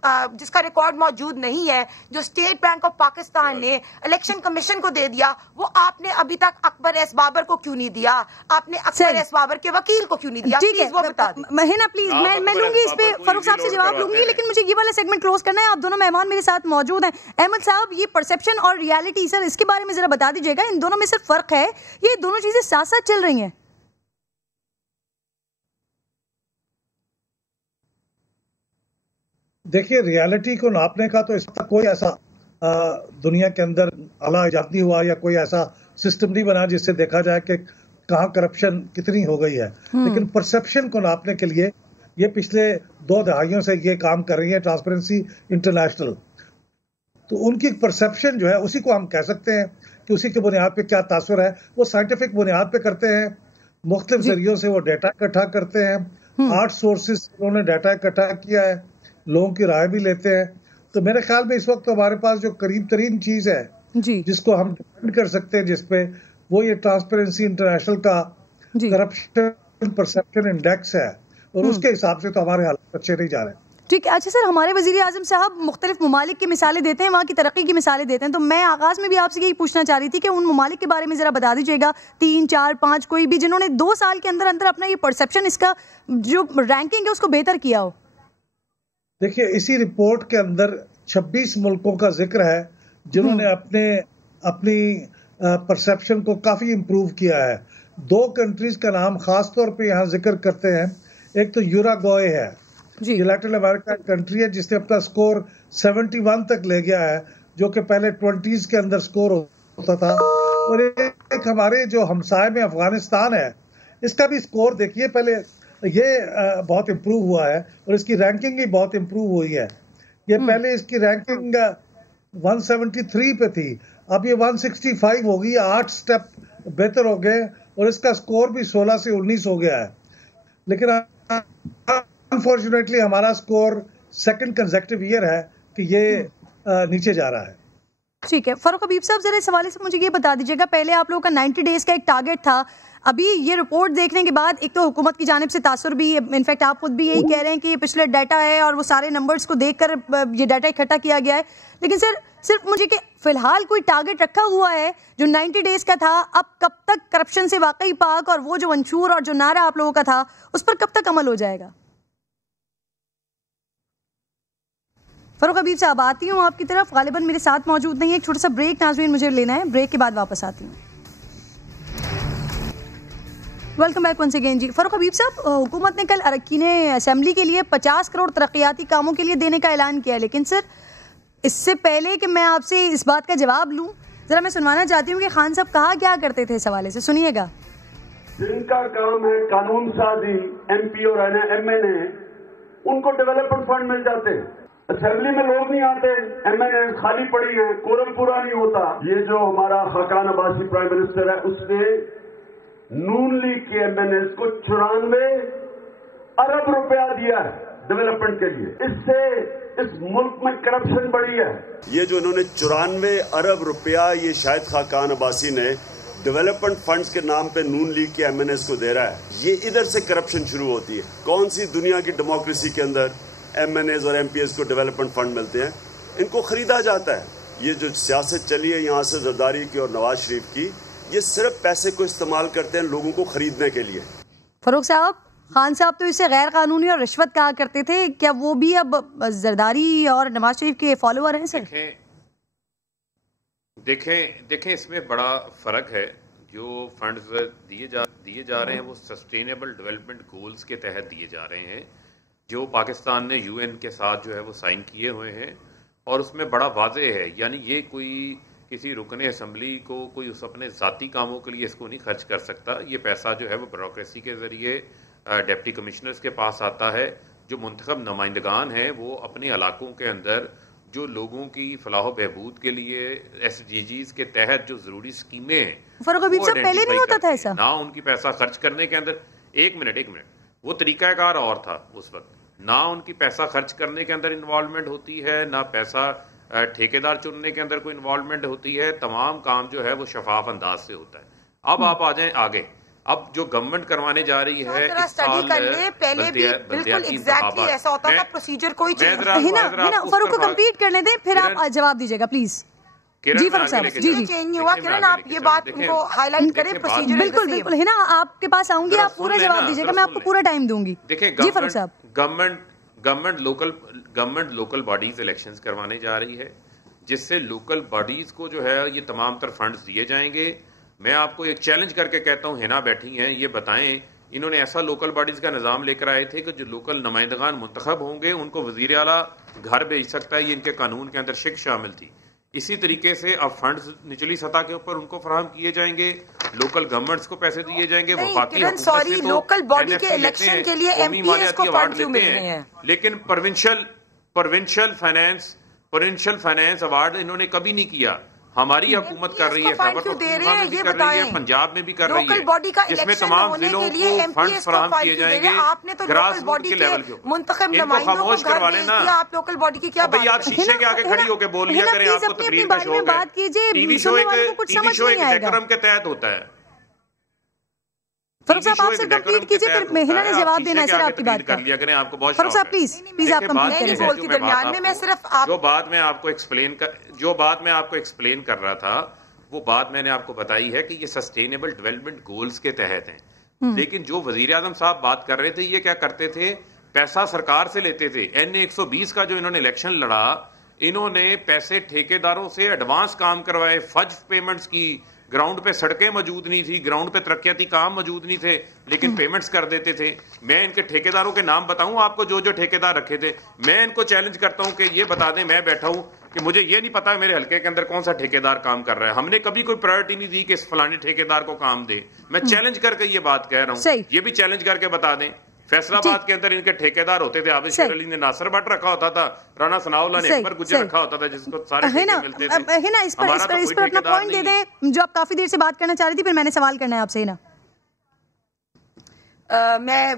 जिसका रिकॉर्ड मौजूद नहीं है, जो स्टेट बैंक ऑफ पाकिस्तान ने इलेक्शन कमीशन को दे दिया, वो आपने अभी तक अकबर एस बाबर को क्यों नहीं दिया? आपने अकबर एस बाबर के वकील को क्यों नहीं दिया? ठीक है, वो बता दें। महिना प्लीज, मैं लूंगी इस पे, फारूक साहब से जवाब लूंगी, लेकिन मुझे ये वाला सेगमेंट क्लोज करना है। आप दोनों मेहमान मेरे साथ मौजूद हैं। अहमद साहब, ये परसेप्शन और रियलिटी, सर इसके बारे में जरा बता दीजिएगा। इन दोनों में सिर्फ फर्क है, ये दोनों चीजें साथ साथ चल रही हैं? देखिए, रियलिटी को नापने का तो इसका कोई ऐसा दुनिया के अंदर आला इजाद नहीं हुआ या कोई ऐसा सिस्टम नहीं बना जिससे देखा जाए कि कहाँ करप्शन कितनी हो गई है। लेकिन परसेप्शन को नापने के लिए ये पिछले 2 दहाइयों से ये काम कर रही है ट्रांसपेरेंसी इंटरनेशनल। तो उनकी परसेप्शन जो है उसी को हम कह सकते हैं कि उसी के बुनियाद पे क्या तासुर है। वो साइंटिफिक बुनियाद पे करते हैं, मुख्तलिफ जरियों से वो डाटा इकट्ठा करते हैं, 8 सोर्सेज उन्होंने डाटा इकट्ठा किया है, लोगों की राय भी लेते हैं। तो मेरे ख्याल में इस वक्त हमारे पास जो करीब तरीन चीज है जिसको हम डिपेंड कर सकते हैं जिसपे, वो ये ट्रांसपेरेंसी इंटरनेशनल का करप्शन परसेप्शन इंडेक्स है, और उसके हिसाब से तो हमारे हालात अच्छे नहीं जा रहे। ठीक है। अच्छा सर, हमारे वजीर आजम साहब मुख्तलिफ ममालिक की मिसालें देते हैं, वहाँ की तरक्की की मिसालें देते हैं, तो मैं आगाज में भी आपसे यही पूछना चाह रही थी कि उन ममालिक के बारे में जरा बता दीजिएगा, 3, 4, 5 कोई भी, जिन्होंने 2 साल के अंदर अंदर अपना ये परसेप्शन, इसका जो रैंकिंग है उसको बेहतर किया हो। देखिए, इसी रिपोर्ट के अंदर 26 मुल्कों का जिक्र है जिन्होंने अपनी परसेप्शन को काफी इम्प्रूव किया है। 2 कंट्रीज का नाम खास तौर पे यहाँ जिक्र करते हैं। एक तो यूराग्वे है, ये लैटिन अमेरिका कंट्री है जिसने अपना स्कोर 71 तक ले गया है, जो कि पहले 20s के अंदर स्कोर होता था। और एक हमारे जो हमसाये में अफगानिस्तान है, इसका भी स्कोर देखिए, पहले ये बहुत इम्प्रूव हुआ है और इसकी रैंकिंग भी बहुत इम्प्रूव हुई है। ये पहले इसकी रैंकिंग 173 पे थी, अब ये 165 हो गई, 8 स्टेप बेहतर हो गए, और इसका स्कोर भी 16 से 19 हो गया है। लेकिन अनफॉर्चुनेटली हमारा स्कोर 2nd कंसेक्टिव ईयर है कि ये नीचे जा रहा है। ठीक है फारूक हबीब साहब, जरा इस हवाले से मुझे ये बता दीजिएगा, पहले आप लोगों का 90 डेज का एक टारगेट था, अभी ये रिपोर्ट देखने के बाद एक तो हुकूमत की जानिब से तासुर भी, इनफैक्ट आप खुद भी यही कह रहे हैं कि ये पिछले डाटा है और वो सारे नंबर्स को देखकर ये डाटा इकट्ठा किया गया है, लेकिन सर सिर्फ मुझे कि फिलहाल कोई टारगेट रखा हुआ है जो 90 डेज का था, अब कब तक करप्शन से वाकई पाक और वो जो मंशूर और जो नारा आप लोगों का था उस पर कब तक अमल हो जाएगा? फारूक हबीब साहब, आती हूँ आपकी तरफ, गालिबन मेरे साथ मौजूद नहीं है, एक छोटा सा ब्रेक नाज़रीन मुझे लेना है, ब्रेक के बाद वापस आती हूँ। वेलकम बैक वंस अगेन जी। फारूक हबीब साहब, हुकूमत ने कल अरकान असेंबली के लिए 50 करोड़ तरक्याती कामों के लिए देने का ऐलान किया, लेकिन सर इससे पहले कि मैं आपसे इस बात का जवाब लूँ, जरा मैं सुनवाना चाहती हूँ कि खान साहब कहा क्या करते थे इस हवाले से, सुनिएगा। जिनका काम है कानून साजी, MP और MNA, उनको डेवलपमेंट फंड मिल जाते हैं। असेंबली में लोग नहीं आते, MNA खाली पड़ी है, कोरम पूरा नहीं होता। ये जो हमारा खाकान अब्बासी प्राइम मिनिस्टर है, उसने नून लीग के MNA को 94 अरब रुपया दिया है डेवलपमेंट के लिए। इससे इस मुल्क में करप्शन बढ़ी है। ये जो इन्होंने 94 अरब रुपया ये शायद खाकान अब्बासी ने डेवलपमेंट फंड्स के नाम पे नून लीग के MNA को दे रहा है, ये इधर से करप्शन शुरू होती है। कौन सी दुनिया की डेमोक्रेसी के अंदर MNAs और MPs को डेवलपमेंट फंड मिलते हैं? इनको खरीदा जाता है। ये जो सियासत चली है यहाँ से जरदारी की और नवाज शरीफ की, ये सिर्फ पैसे को इस्तेमाल करते हैं लोगों को खरीदने के लिए। फारूक साहब, खान साहब तो इसे गैर कानूनी और रिश्वत कहा करते थे, क्या वो भी अब जरदारी और नवाज शरीफ के फॉलोअर हैं सर? देखें इसमें बड़ा फर्क है। जो फंड्स दिए जा रहे हैं वो सस्टेनेबल डेवलपमेंट गोल्स के तहत दिए जा रहे हैं, जो पाकिस्तान ने UN के साथ जो है वो साइन किए हुए हैं, और उसमें बड़ा वाज़ेह है, यानी ये कोई किसी रुकने असम्बली को कोई उस अपने ज़ाती कामों के लिए इसको नहीं खर्च कर सकता। ये पैसा जो है वो ब्यूरोक्रेसी के ज़रिए डिप्टी कमिश्नर्स के पास आता है। जो मुंतखब नुमाइंदगान हैं वो अपने इलाकों के अंदर जो लोगों की फलाह बहबूद के लिए SDGs के तहत जो ज़रूरी स्कीमें हैं, फारूक हबीब साहब पहले नहीं होता था ऐसा? ना उनकी पैसा खर्च करने के अंदर, एक मिनट, वो तरीकाकार और था उस वक्त, ना उनकी पैसा खर्च करने के अंदर इन्वॉल्वमेंट होती है, ना पैसा ठेकेदार चुनने के अंदर कोई इन्वॉल्वमेंट होती है। तमाम काम जो है वो शफाफ अंदाज से होता है। अब आप आ जाएं आगे, अब जो गवर्नमेंट करवाने जा रही है स्टडी कर ले पहले भी बिल्कुल एग्जैक्टली ऐसा होता था प्रोसीजर कोई चेंज फारूक को कंप्लीट करने दें फिर आप जवाब दीजिएगा प्लीज। जी फारूक साहब जी चेंज नहीं हुआ किरण, आप ये बात उनको हाईलाइट करें प्रोसीजर बिल्कुल बिल्कुल है ना, आपके पास आऊंगी आप पूरा जवाब दीजिएगा, मैं आपको पूरा टाइम दूंगी। देखिए जी फारूक साहब, गवर्नमेंट लोकल बॉडीज इलेक्शंस करवाने जा रही है जिससे लोकल बॉडीज को जो है ये तमाम तर फंड्स दिए जाएंगे। मैं आपको एक चैलेंज करके कहता हूं, हिना बैठी हैं, ये बताएं इन्होंने ऐसा लोकल बॉडीज का निजाम लेकर आए थे कि जो लोकल नुमाइंदगान मुंतखब होंगे उनको वजीर आला घर भेज सकता है, ये इनके कानून के अंदर शिक शामिल थी। इसी तरीके से अब फंड्स निचली सतह के ऊपर उनको फराहम किए जाएंगे, लोकल गवर्नमेंट्स को पैसे दिए जाएंगे। वो बाकी सॉरी लोकल बॉडी के इलेक्शन के लिए एमपीएस को फंड क्यों मिल रहे हैं, लेकिन प्रोविंशियल फाइनेंस अवार्ड इन्होंने कभी नहीं किया। हमारी हुकूमत कर रही है, पंजाब में भी कर रही है, जिसमें तमाम जिलों को फंड फराहम किए जाएंगे ग्रास रूट के लेवल के। इनको खामोश करवा लेना। आप लोकल बॉडी की क्या भाई, आप शीशे के आगे खड़ी होकर बोल लिया करें, आपको तकरीर का शौक है। टीवी शो एक डेकोरम के तहत होता है। फारूक साहब आपसे कंप्लीट कीजिए, फिर मेहना ने जवाब देना है सर आपकी बात कर लिया करें। आपको बहुत फारूक साहब प्लीज आप कंप्लीट करें। बोलती दरमियान में मैं सिर्फ जो बात मैं आपको एक्सप्लेन कर रहा था वो बात मैंने आपको बताई है कि ये सस्टेनेबल डेवलपमेंट गोल्स के तहत हैं। लेकिन जो वजीर आजम साहब बात कर रहे थे, ये क्या करते थे, पैसा सरकार से लेते थे। NA 120 का जो इन्होंने इलेक्शन लड़ा, इन्होंने पैसे ठेकेदारों से एडवांस काम करवाए, फज पेमेंट्स की, ग्राउंड पे सड़कें मौजूद नहीं थी, ग्राउंड पे तरक्याती काम मौजूद नहीं थे, लेकिन पेमेंट्स कर देते थे। मैं इनके ठेकेदारों के नाम बताऊं आपको, जो जो ठेकेदार रखे थे। मैं इनको चैलेंज करता हूं कि ये बता दें, मैं बैठा हूं कि मुझे ये नहीं पता मेरे हल्के के अंदर कौन सा ठेकेदार काम कर रहा है। हमने कभी कोई प्रायोरिटी नहीं दी कि इस फलाने ठेकेदार को काम दे। मैं चैलेंज करके ये बात कह रहा हूं, ये भी चैलेंज करके बता दें। फैसलाबाद के अंदर इनके ठेकेदार होते थे, आबिद शेर अली ने नासिर भट्ट रखा होता था, राना सनाउल्लाह ने अकबर गुज्जर रखा होता था, जिसको सारे मिलते थे। है ना, इस पर अपना पॉइंट दे दें जो आप काफी देर से बात करना चाह रही थी, फिर मैंने सवाल करना है आपसे। ना मैं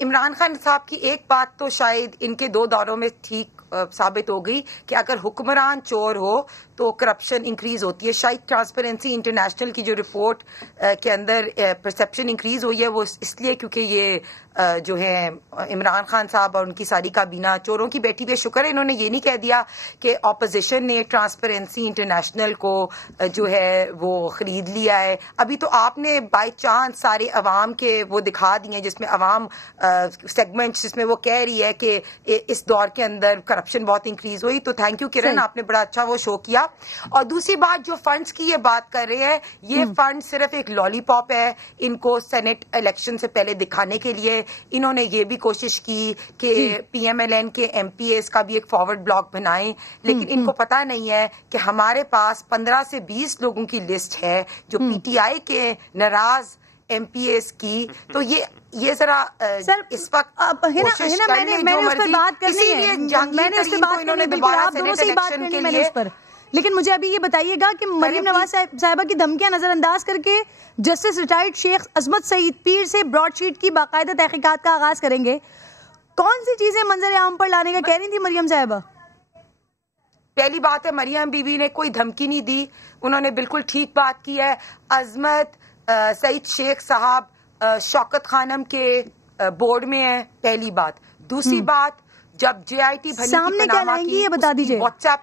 इमरान खान साहब की एक बात तो शायद इनके 2 दौरों में ठीक साबित हो गई कि अगर हुक्मरान चोर हो तो करप्शन इंक्रीज होती है। शायद ट्रांसपेरेंसी इंटरनेशनल की जो रिपोर्ट के अंदर परसेप्शन इंक्रीज हुई है वो इसलिए क्योंकि ये जो है इमरान खान साहब और उनकी सारी काबीना चोरों की बैठी हुई। शुक्र है इन्होंने ये नहीं कह दिया कि ऑपोजिशन ने ट्रांसपेरेंसी इंटरनेशनल को जो है वो खरीद लिया है। अभी तो आपने बाई चांस सारे अवाम के वो दिखा दिए जिसमें अवाम सेगमेंट्स जिसमें वो कह रही है कि इस दौर के अंदर करप्शन बहुत इंक्रीज हुई। तो थैंक यू किरण, आपने बड़ा अच्छा वो शो किया। और दूसरी बात, जो फंड्स की ये बात कर रहे हैं, ये फंड सिर्फ एक लॉलीपॉप है इनको सेनेट इलेक्शन से पहले दिखाने के लिए। इन्होंने ये भी कोशिश की कि PMLN के MPAs का भी एक फॉरवर्ड ब्लॉक बनाएं, लेकिन इनको पता नहीं है कि हमारे पास 15 से 20 लोगों की लिस्ट है जो PTI के नाराज MPAs की। तो ये जरा सर इस वक्त मैंने उस पर बात करनी है, मैंने उस पर बात करनी है, आप दोनों से ही बात करनी है मैंने उस पर। लेकिन मुझे अभी ये बताइएगा कि मरियम नवाज साहिबा की धमकियां नजरअंदाज करके जस्टिस रिटायर्ड शेख अजमत सईद पीर से ब्रॉडशीट की बाकायदा तहकीकात का आगाज करेंगे। कौन सी चीजें मंजर आम पर लाने का कह रही थी मरियम साहिबा? पहली बात है, मरियम बीबी ने कोई धमकी नहीं दी, उन्होंने बिल्कुल ठीक बात की है। अजमत सईद शेख साहब शौकत खानम के बोर्ड में है, पहली बात। दूसरी बात, जब JIT सामने क्या लाएंगी ये बता दीजिए। व्हाट्सएप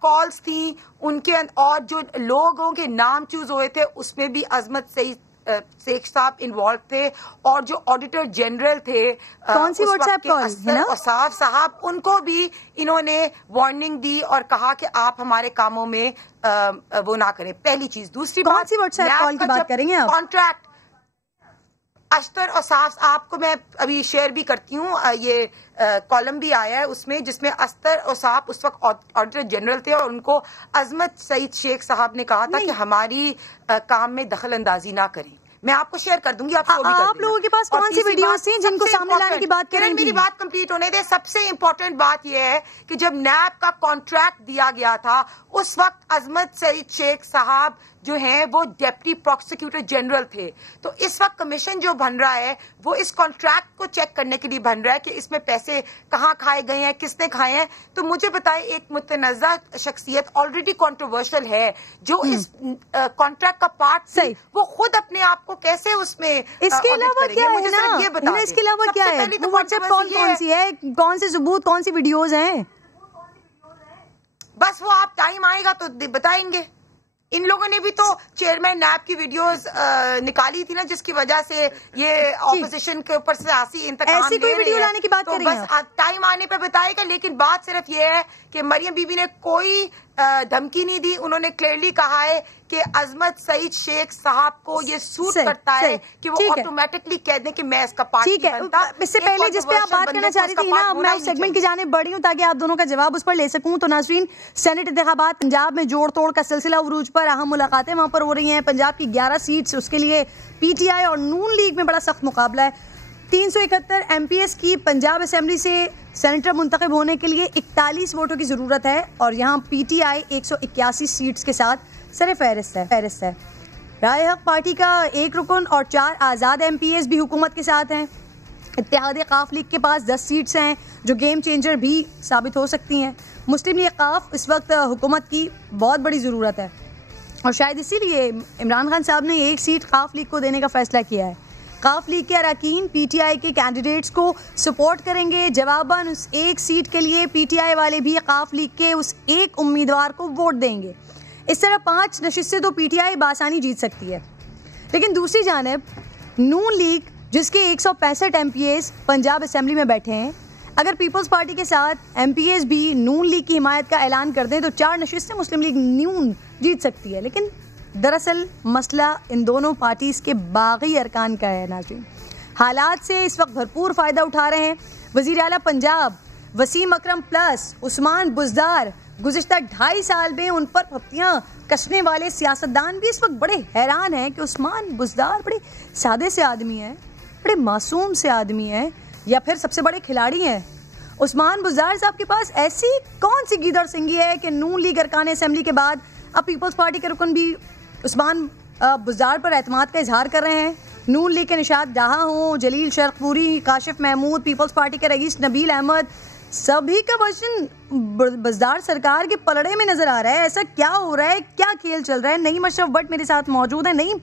कॉल्स थी उनके और जो लोगों के नाम चूज हुए थे उसमें भी अजमत सईद शेख साहब इन्वॉल्व थे। और जो ऑडिटर जनरल थे कौन सी व्हाट्सएप कॉल है ना, औसाफ साहब, उनको भी इन्होंने वार्निंग दी और कहा कि आप हमारे कामों में वो ना करें। पहली चीज। दूसरी बात, कौन सी व्हाट्सएप कॉल की बात करेंगे आप? कॉन्ट्रैक्ट अश्तर और साफ, आपको मैं अभी शेयर भी करती हूँ, ये कॉलम भी आया है उसमें जिसमें अस्तर और साफ उस वक्त ऑडिटर जनरल थे और उनको अजमत सईद शेख साहब ने कहा था कि हमारी काम में दखल अंदाजी ना करें। मैं आपको शेयर कर दूंगी, आप लोगों के पास कौन सी वीडियोस थी जिनको सामने लाने की बात करें? मेरी बात कंप्लीट होने दे। सबसे इंपॉर्टेंट बात यह है कि जब नैब का कॉन्ट्रैक्ट दिया गया था उस वक्त अजमत सईद शेख साहब जो हैं वो डेप्टी प्रोसिक्यूटर जनरल थे। तो इस वक्त कमीशन जो बन रहा है वो इस कॉन्ट्रैक्ट को चेक करने के लिए बन रहा है कि इसमें पैसे कहाँ खाए गए हैं, किसने खाए हैं। तो मुझे बताएं, एक मुतनज़्ज़ा शख्सियत ऑलरेडी कंट्रोवर्शियल है जो इस कॉन्ट्रैक्ट का पार्ट थी, वो खुद अपने आप को कैसे उसमें इसके अलावा क्या है ना, ये बता इसके अलावा क्या है, व्हाट्सएप कॉल कौन सी है, कौन से सबूत, कौन सी वीडियोज हैं? बस वो आप टाइम आएगा तो बताएंगे। इन लोगों ने भी तो चेयरमैन नैब की वीडियोस निकाली थी ना, जिसकी वजह से ये ऑपोजिशन के ऊपर सियासी इंतकाम ऐसी कोई वीडियो लाने की बात तो कर रही हैं? बस टाइम आने पे बताएगा। लेकिन बात सिर्फ ये है कि मरियम बीबी ने कोई धमकी नहीं दी। उन्होंने क्लियरली कहा है कि अजमत सईद शेख साहब को ये सूट करता है कि वो ऑटोमेटिकली कह दें कि मैं इसका पार्ट ठीक है। इससे पहले जिस पे आप बात करना चाह रही थी ना, मैं उस सेगमेंट की जाने बढ़ी हूँ ताकि आप दोनों का जवाब उस पर ले सकूं। तो नाज़रीन, सेनेट इंतखाबात पंजाब में जोड़ तोड़ का सिलसिला उरूज पर, अहम मुलाकातें वहां पर हो रही हैं। पंजाब की 11 सीट्स, उसके लिए पीटीआई और नून लीग में बड़ा सख्त मुकाबला है। 371 एमपीएस की पंजाब असेंबली से सेनेटर मुंतखब होने के लिए 41 वोटों की जरूरत है और यहाँ पीटीआई 181 सीट्स के साथ सरे फहरिस्त है। राय हक पार्टी का 1 रुकन और 4 आज़ाद एमपीएस भी हुकूमत के साथ हैं। इत्तेहाद काफ लीग के पास 10 सीट्स हैं जो गेम चेंजर भी साबित हो सकती हैं। मुस्लिम लीग काफ इस वक्त हुकूमत की बहुत बड़ी ज़रूरत है और शायद इसीलिए इमरान खान साहब ने 1 सीट काफ लीग को देने का फैसला किया है। काफ लीग के अरकान पीटीआई के कैंडिडेट्स को सपोर्ट करेंगे। जवाबन उस 1 सीट के लिए पीटीआई वाले भी काफ लीग के उस एक उम्मीदवार को वोट देंगे। इस तरह 5 नशिस्तें तो पीटीआई बासानी जीत सकती है। लेकिन दूसरी जानिब नून लीग, जिसके 165 एमपीएस पंजाब असेंबली में बैठे हैं, अगर पीपल्स पार्टी के साथ एमपीएस भी नून लीग की हिमायत का ऐलान कर दें तो 4 नशिस्तें मुस्लिम लीग नून जीत सकती है। लेकिन दरअसल मसला इन दोनों पार्टीज के बागी अरकान का है। नाज़रीन, हालात से इस वक्त भरपूर फ़ायदा उठा रहे हैं वज़ीर आला पंजाब वसीम अकरम प्लस उस्मान बुज़दार। गुज़िश्ता 2.5 साल में उन पर पत्तियाँ कसने वाले सियासतदान भी इस वक्त बड़े हैरान हैं कि उस्मान बुज़दार बड़े सादे से आदमी हैं, बड़े मासूम से आदमी हैं, या फिर सबसे बड़े खिलाड़ी हैं। उस्मान बुज़दार साहब के पास ऐसी कौन सी गीदड़ सिंगी है कि नून लीग अरकान असेंबली के बाद अब पीपल्स पार्टी के रुकन भी उस्मान बुज़दार पर एतमाद का इजहार कर रहे हैं। नून लीग के निशात जहाँ हों, जलील शर्कपुरी, काशिफ महमूद, पीपल्स पार्टी के रईस नबील अहमद, सभी का वजन बुज़दार सरकार के पलड़े में नजर आ रहा है। ऐसा क्या हो रहा है, क्या खेल चल रहा है? नईम अशरफ भट्ट मेरे साथ मौजूद है। नहीं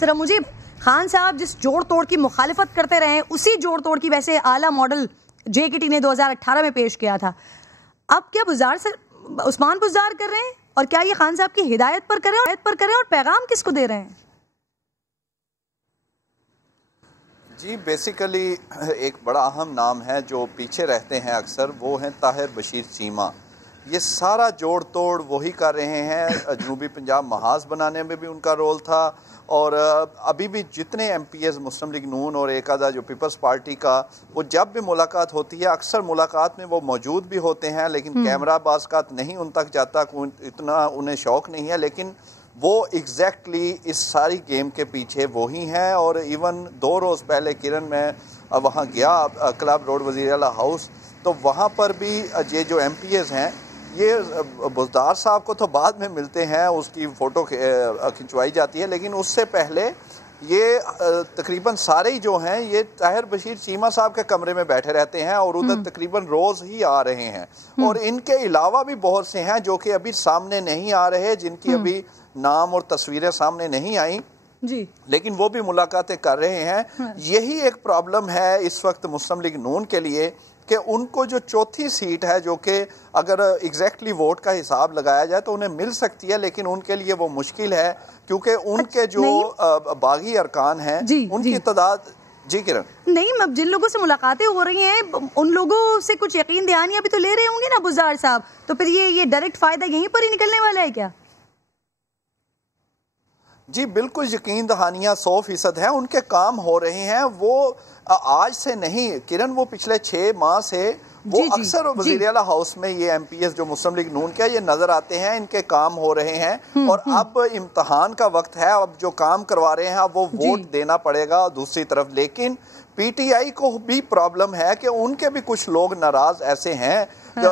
सर, मुझे खान साहब जिस जोड़ तोड़ की मुखालिफत करते रहे उसी जोड़ तोड़ की वैसे आला मॉडल जेकेटी ने 2018 में पेश किया था। अब क्या बुज़दार सर उस्मान बुज़दार कर रहे हैं, और क्या ये खान साहब की हिदायत पर करें और पैगाम किसको दे रहे हैं? जी, बेसिकली एक बड़ा अहम नाम है जो पीछे रहते हैं अक्सर, वो हैं ताहिर बशीर चीमा। ये सारा जोड़ तोड़ वही कर रहे हैं। जनूबी पंजाब महाज बनाने में भी उनका रोल था और अभी भी जितने एमपीएस मुस्लिम लीग नून और एक आधा जो पीपल्स पार्टी का, वो जब भी मुलाकात होती है अक्सर मुलाकात में वो मौजूद भी होते हैं, लेकिन कैमरा बाज़ नहीं उन तक जाता, इतना उन्हें शौक नहीं है। लेकिन वो एग्जैक्टली इस सारी गेम के पीछे वही हैं। और इवन 2 रोज़ पहले किरण में वहाँ गया क्लब रोड वज़ीर आला हाउस, तो वहाँ पर भी ये जो एमपीएस हैं ये बुज़दार साहब को तो बाद में मिलते हैं, उसकी फ़ोटो खिंचवाई जाती है, लेकिन उससे पहले ये तकरीबन सारे ही जो हैं ये ताहिर बशीर चीमा साहब के कमरे में बैठे रहते हैं और उधर तकरीबन रोज़ ही आ रहे हैं। और इनके अलावा भी बहुत से हैं जो कि अभी सामने नहीं आ रहे, जिनकी अभी नाम और तस्वीरें सामने नहीं आई जी, लेकिन वो भी मुलाकातें कर रहे हैं। यही एक प्रॉब्लम है इस वक्त मुस्लिम लीग नून के लिए कि उनको जो चौथी सीट है, जो कि अगर एग्जैक्टली वोट का हिसाब लगाया जाए तो उन्हें मिल सकती है, लेकिन उनके लिए वो मुश्किल है क्योंकि उनके जो बागी अरकान हैं उनकी तादाद। जी किरण, नहीं, अब जिन लोगों से मुलाकातें हो रही हैं उन लोगों से कुछ यकीन दहानियां भी तो ले रहे होंगे ना बुज़दार साहब, तो फिर ये डायरेक्ट फायदा यहीं पर ही निकलने वाला है क्या? जी बिल्कुल, यकीन दहानियाँ 100% हैं, उनके काम हो रहे हैं। वो आज से नहीं किरण, वो पिछले 6 माह से वो अक्सर वज़ीर आला हाउस में ये एमपीएस जो मुस्लिम लीग नून के ये नजर आते हैं, इनके काम हो रहे हैं। और अब इम्तहान का वक्त है, अब जो काम करवा रहे हैं अब वो वोट देना पड़ेगा दूसरी तरफ। लेकिन पीटीआई को भी प्रॉब्लम है कि उनके भी कुछ लोग नाराज ऐसे हैं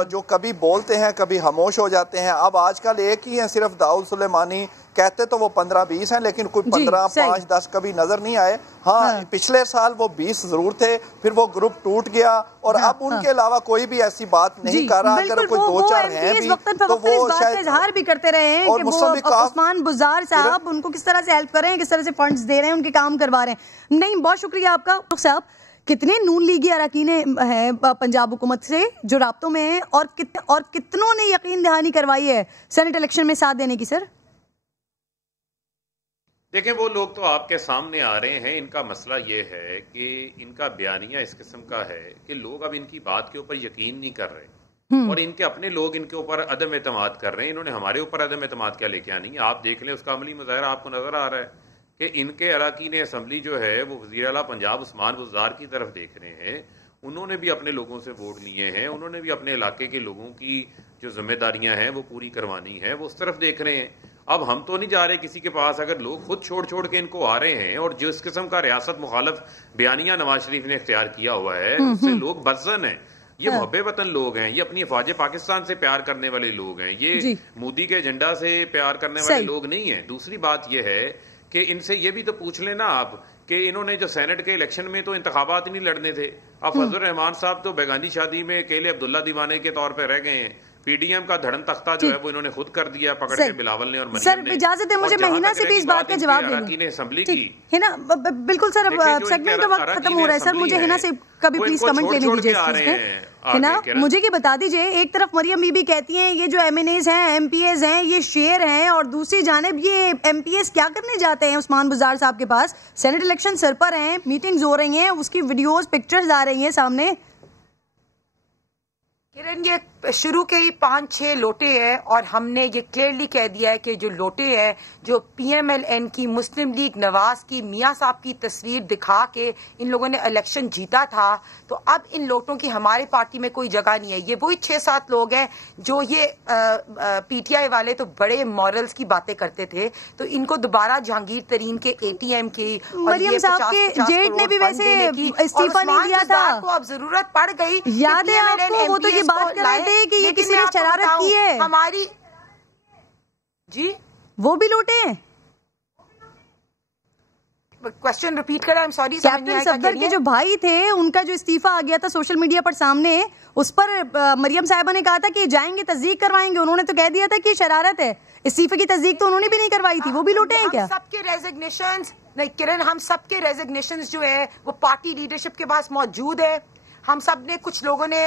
जो कभी बोलते हैं कभी खामोश हो जाते हैं। अब आजकल एक ही है सिर्फ दाऊद सुलेमानी, कहते तो वो 15-20 हैं लेकिन कोई 15, 5, 10 कभी नजर नहीं आए। हाँ, पिछले साल वो 20 जरूर थे, फिर वो ग्रुप टूट गया और अब उनके अलावा कोई भी ऐसी बात नहीं कर रहा। अगर कोई 2-4 हैं भी तो वो शायद इजहार भी करते रहे हैं कि वो उस्मान बुज़ार साहब उनको किस तरह से हेल्प कर रहे हैं, किस तरह से फंड्स दे रहे हैं, उनके काम करवा रहे हैं। नहीं, बहुत शुक्रिया आपका साहब। कितने नून लीगी अरकान हैं पंजाब हुकूमत से जो राब्तों में हैं और कितनों ने यकीन दहानी करवाई है सेनेट इलेक्शन में साथ देने की? सर देखें, वो लोग तो आपके सामने आ रहे हैं। इनका मसला ये है कि इनका बयानिया इस किस्म का है कि लोग अब इनकी बात के ऊपर यकीन नहीं कर रहे और इनके अपने लोग इनके ऊपर अदम एतमाद कर रहे हैं। इन्होंने हमारे ऊपर अदम एतमाद क्या लेके आनी है? आप देख लें, उसका अमली मुजाहरा आपको नजर आ रहा है कि इनके अरकान असेंबली जो है वो वज़ीर आला पंजाब उस्मान बुज़ार की तरफ देख रहे हैं। उन्होंने भी अपने लोगों से वोट लिए हैं, उन्होंने भी अपने इलाके के लोगों की जो जिम्मेदारियां हैं वो पूरी करवानी है, वो उस तरफ देख रहे हैं। अब हम तो नहीं जा रहे किसी के पास। अगर लोग खुद छोड़ छोड़ के इनको आ रहे हैं और जिस किस्म का रियासत मुखालफ बयानिया नवाज शरीफ ने इख्तियार किया हुआ है उससे लोग बज़न हैं। ये मुहब्बे वतन लोग हैं, ये अपनी अफवाज पाकिस्तान से प्यार करने वाले लोग हैं, ये मोदी के एजेंडा से प्यार करने वाले लोग नहीं हैं। दूसरी बात ये है कि इनसे ये भी तो पूछ लेना आप कि इन्होंने जो सेनेट के इलेक्शन में तो इंतखाबात नहीं लड़ने थे। अब फजल रहमान साहब तो बेगानी शादी में अकेले अब्दुल्ला दीवाने के तौर पर रह गए हैं। पीडीएम का धड़न तख्ता जो है वो इन्होंने खुद कर दिया पकड़ के बिलावल ने और मरियम सर, इजाजत है मुझे महीना से भी इस बात का जवाब देना असेंबली की है ना। बिल्कुल सर, सेगमेंट का वक्त खत्म हो रहा है सर, मुझे हिना से कभी प्लीज कमेंट लेने दीजिए है ना। मुझे ये बता दीजिए, एक तरफ मरियम बीबी कहती हैं ये जो एमएनएज हैं, एमपीएज हैं, ये शेर हैं, और दूसरी जानिब ये एमपीएज क्या करने जाते हैं उस्मान बुज़ार साहब के पास? सेनेट इलेक्शन सर पर हैं, मीटिंग्स हो रही हैं, उसकी वीडियोस पिक्चर्स आ रही हैं सामने। किरण, ये शुरू के ही 5-6 लोटे हैं और हमने ये क्लियरली कह दिया है कि जो लोटे हैं, जो पीएमएलएन की, मुस्लिम लीग नवाज की, मियां साहब की तस्वीर दिखा के इन लोगों ने इलेक्शन जीता था, तो अब इन लोटों की हमारे पार्टी में कोई जगह नहीं है। ये वही 6-7 लोग हैं जो ये पीटीआई वाले तो बड़े मॉरल्स की बातें करते थे, तो इनको दोबारा जहांगीर तरीन के एटीएम की मरियम साहब के जेठ ने भी वैसे इस्तीफा नहीं दिया था, को अब जरूरत पड़ गई। याद है आपको? वो तो ये बात कर रहे थे कि ये किसी ने शरारत की है हमारी। जी, वो भी लूटे हैं। क्वेश्चन रिपीट करें, I am sorry. Captain Safdar के जो भाई थे उनका जो इस्तीफा आ गया था सोशल मीडिया पर सामने, उस पर मरियम साहिबा ने कहा था कि जाएंगे तस्दीक करवाएंगे, उन्होंने तो कह दिया था कि शरारत है। इस्तीफे की तस्दीक तो उन्होंने भी नहीं करवाई थी, वो भी लूटे हैं क्या? सबके रेजिग्नेशंस नहीं किरण, हम सबके रेजिग्नेशंस जो है वो पार्टी लीडरशिप के पास मौजूद है। हम सब ने, कुछ लोगों ने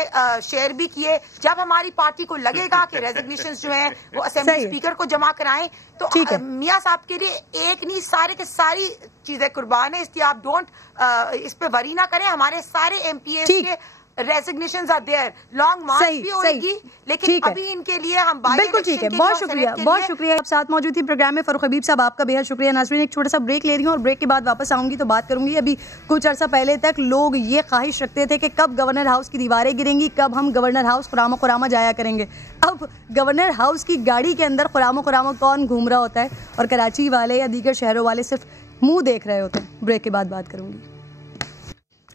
शेयर भी किए। जब हमारी पार्टी को लगेगा कि रेजिग्नेशंस जो है वो असेंबली स्पीकर को जमा कराएं, तो मियां साहब के लिए एक नहीं सारे के सारी चीजें कुर्बान है, इसलिए आप डोंट इस पे वरी ना करें। हमारे सारे एमपीए के रेजिग्नेशंस आर देयर, लॉन्ग मार्च भी होगी, लेकिन अभी इनके लिए हम बिल्कुल ठीक है। बहुत शुक्रिया, बहुत शुक्रिया। आप साथ मौजूद थी प्रोग्राम में। फरूख हबीब साहब, आपका बेहद शुक्रिया। नाज़रीन, एक छोटा सा ब्रेक ले रही हूँ और ब्रेक के बाद वापस आऊंगी तो बात करूंगी। अभी कुछ अर्सा पहले तक लोग ये ख्वाहिश रखते थे कि कब गवर्नर हाउस की दीवारें गिरेंगी, कब हम गवर्नर हाउस खुरामा जाया करेंगे। अब गवर्नर हाउस की गाड़ी के अंदर खुरामा कौन घूम रहा होता है और कराची वाले या दीगर शहरों वाले सिर्फ मुंह देख रहे होते हैं। ब्रेक के बाद बात करूंगी।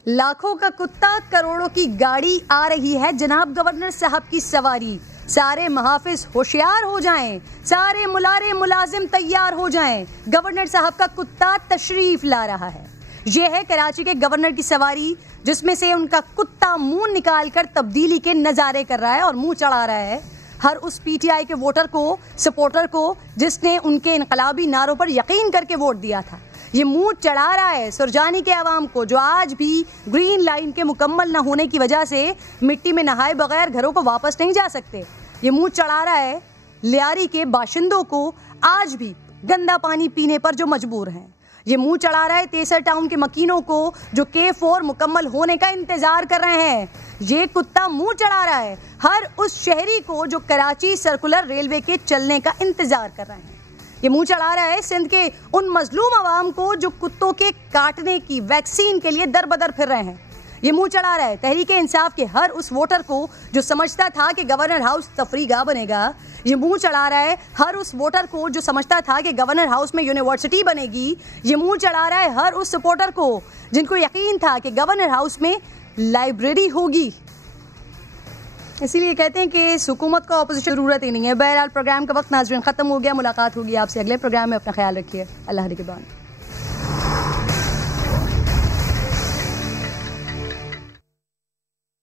लाखों का कुत्ता, करोड़ों की गाड़ी आ रही है जनाब गवर्नर साहब की सवारी। सारे मुहाफिज होशियार हो जाएं, सारे मुलारे मुलाजिम तैयार हो जाएं, गवर्नर साहब का कुत्ता तशरीफ ला रहा है। यह है कराची के गवर्नर की सवारी, जिसमें से उनका कुत्ता मुंह निकालकर तब्दीली के नजारे कर रहा है और मुंह चढ़ा रहा है हर उस पीटीआई के वोटर को, सपोर्टर को, जिसने उनके इनकलाबी नारों पर यकीन करके वोट दिया था। ये मुंह चढ़ा रहा है सुरजानी के अवाम को, जो आज भी ग्रीन लाइन के मुकम्मल न होने की वजह से मिट्टी में नहाए बगैर घरों को वापस नहीं जा सकते। ये मुंह चढ़ा रहा है लियारी के बाशिंदों को, आज भी गंदा पानी पीने पर जो मजबूर हैं। ये मुंह चढ़ा रहा है तेसर टाउन के मकीनों को, जो K4 मुकम्मल होने का इंतजार कर रहे हैं। ये कुत्ता मुंह चढ़ा रहा है हर उस शहरी को जो कराची सर्कुलर रेलवे के चलने का इंतजार कर रहे हैं। ये मुंह चढ़ा रहा है सिंध के उन मजलूम अवाम को जो कुत्तों के काटने की वैक्सीन के लिए दर बदर फिर रहे हैं। ये मुंह चढ़ा रहा है तहरीक इंसाफ के हर उस वोटर को जो समझता था कि गवर्नर हाउस तफरीगाह बनेगा। ये मुंह चढ़ा रहा है हर उस वोटर को जो समझता था कि गवर्नर हाउस में यूनिवर्सिटी बनेगी। ये मुंह चढ़ा रहा है हर उस सपोर्टर को जिनको यकीन था कि गवर्नर हाउस में लाइब्रेरी होगी। इसीलिए कहते हैं कि इस हुकूमत को ऑपोजिशन जरूरत ही नहीं है। बहरहाल प्रोग्राम का वक्त नाज़रीन ख़त्म हो गया। मुलाकात होगी आपसे अगले प्रोग्राम में। अपना ख्याल रखिए। अल्लाह निगहबान।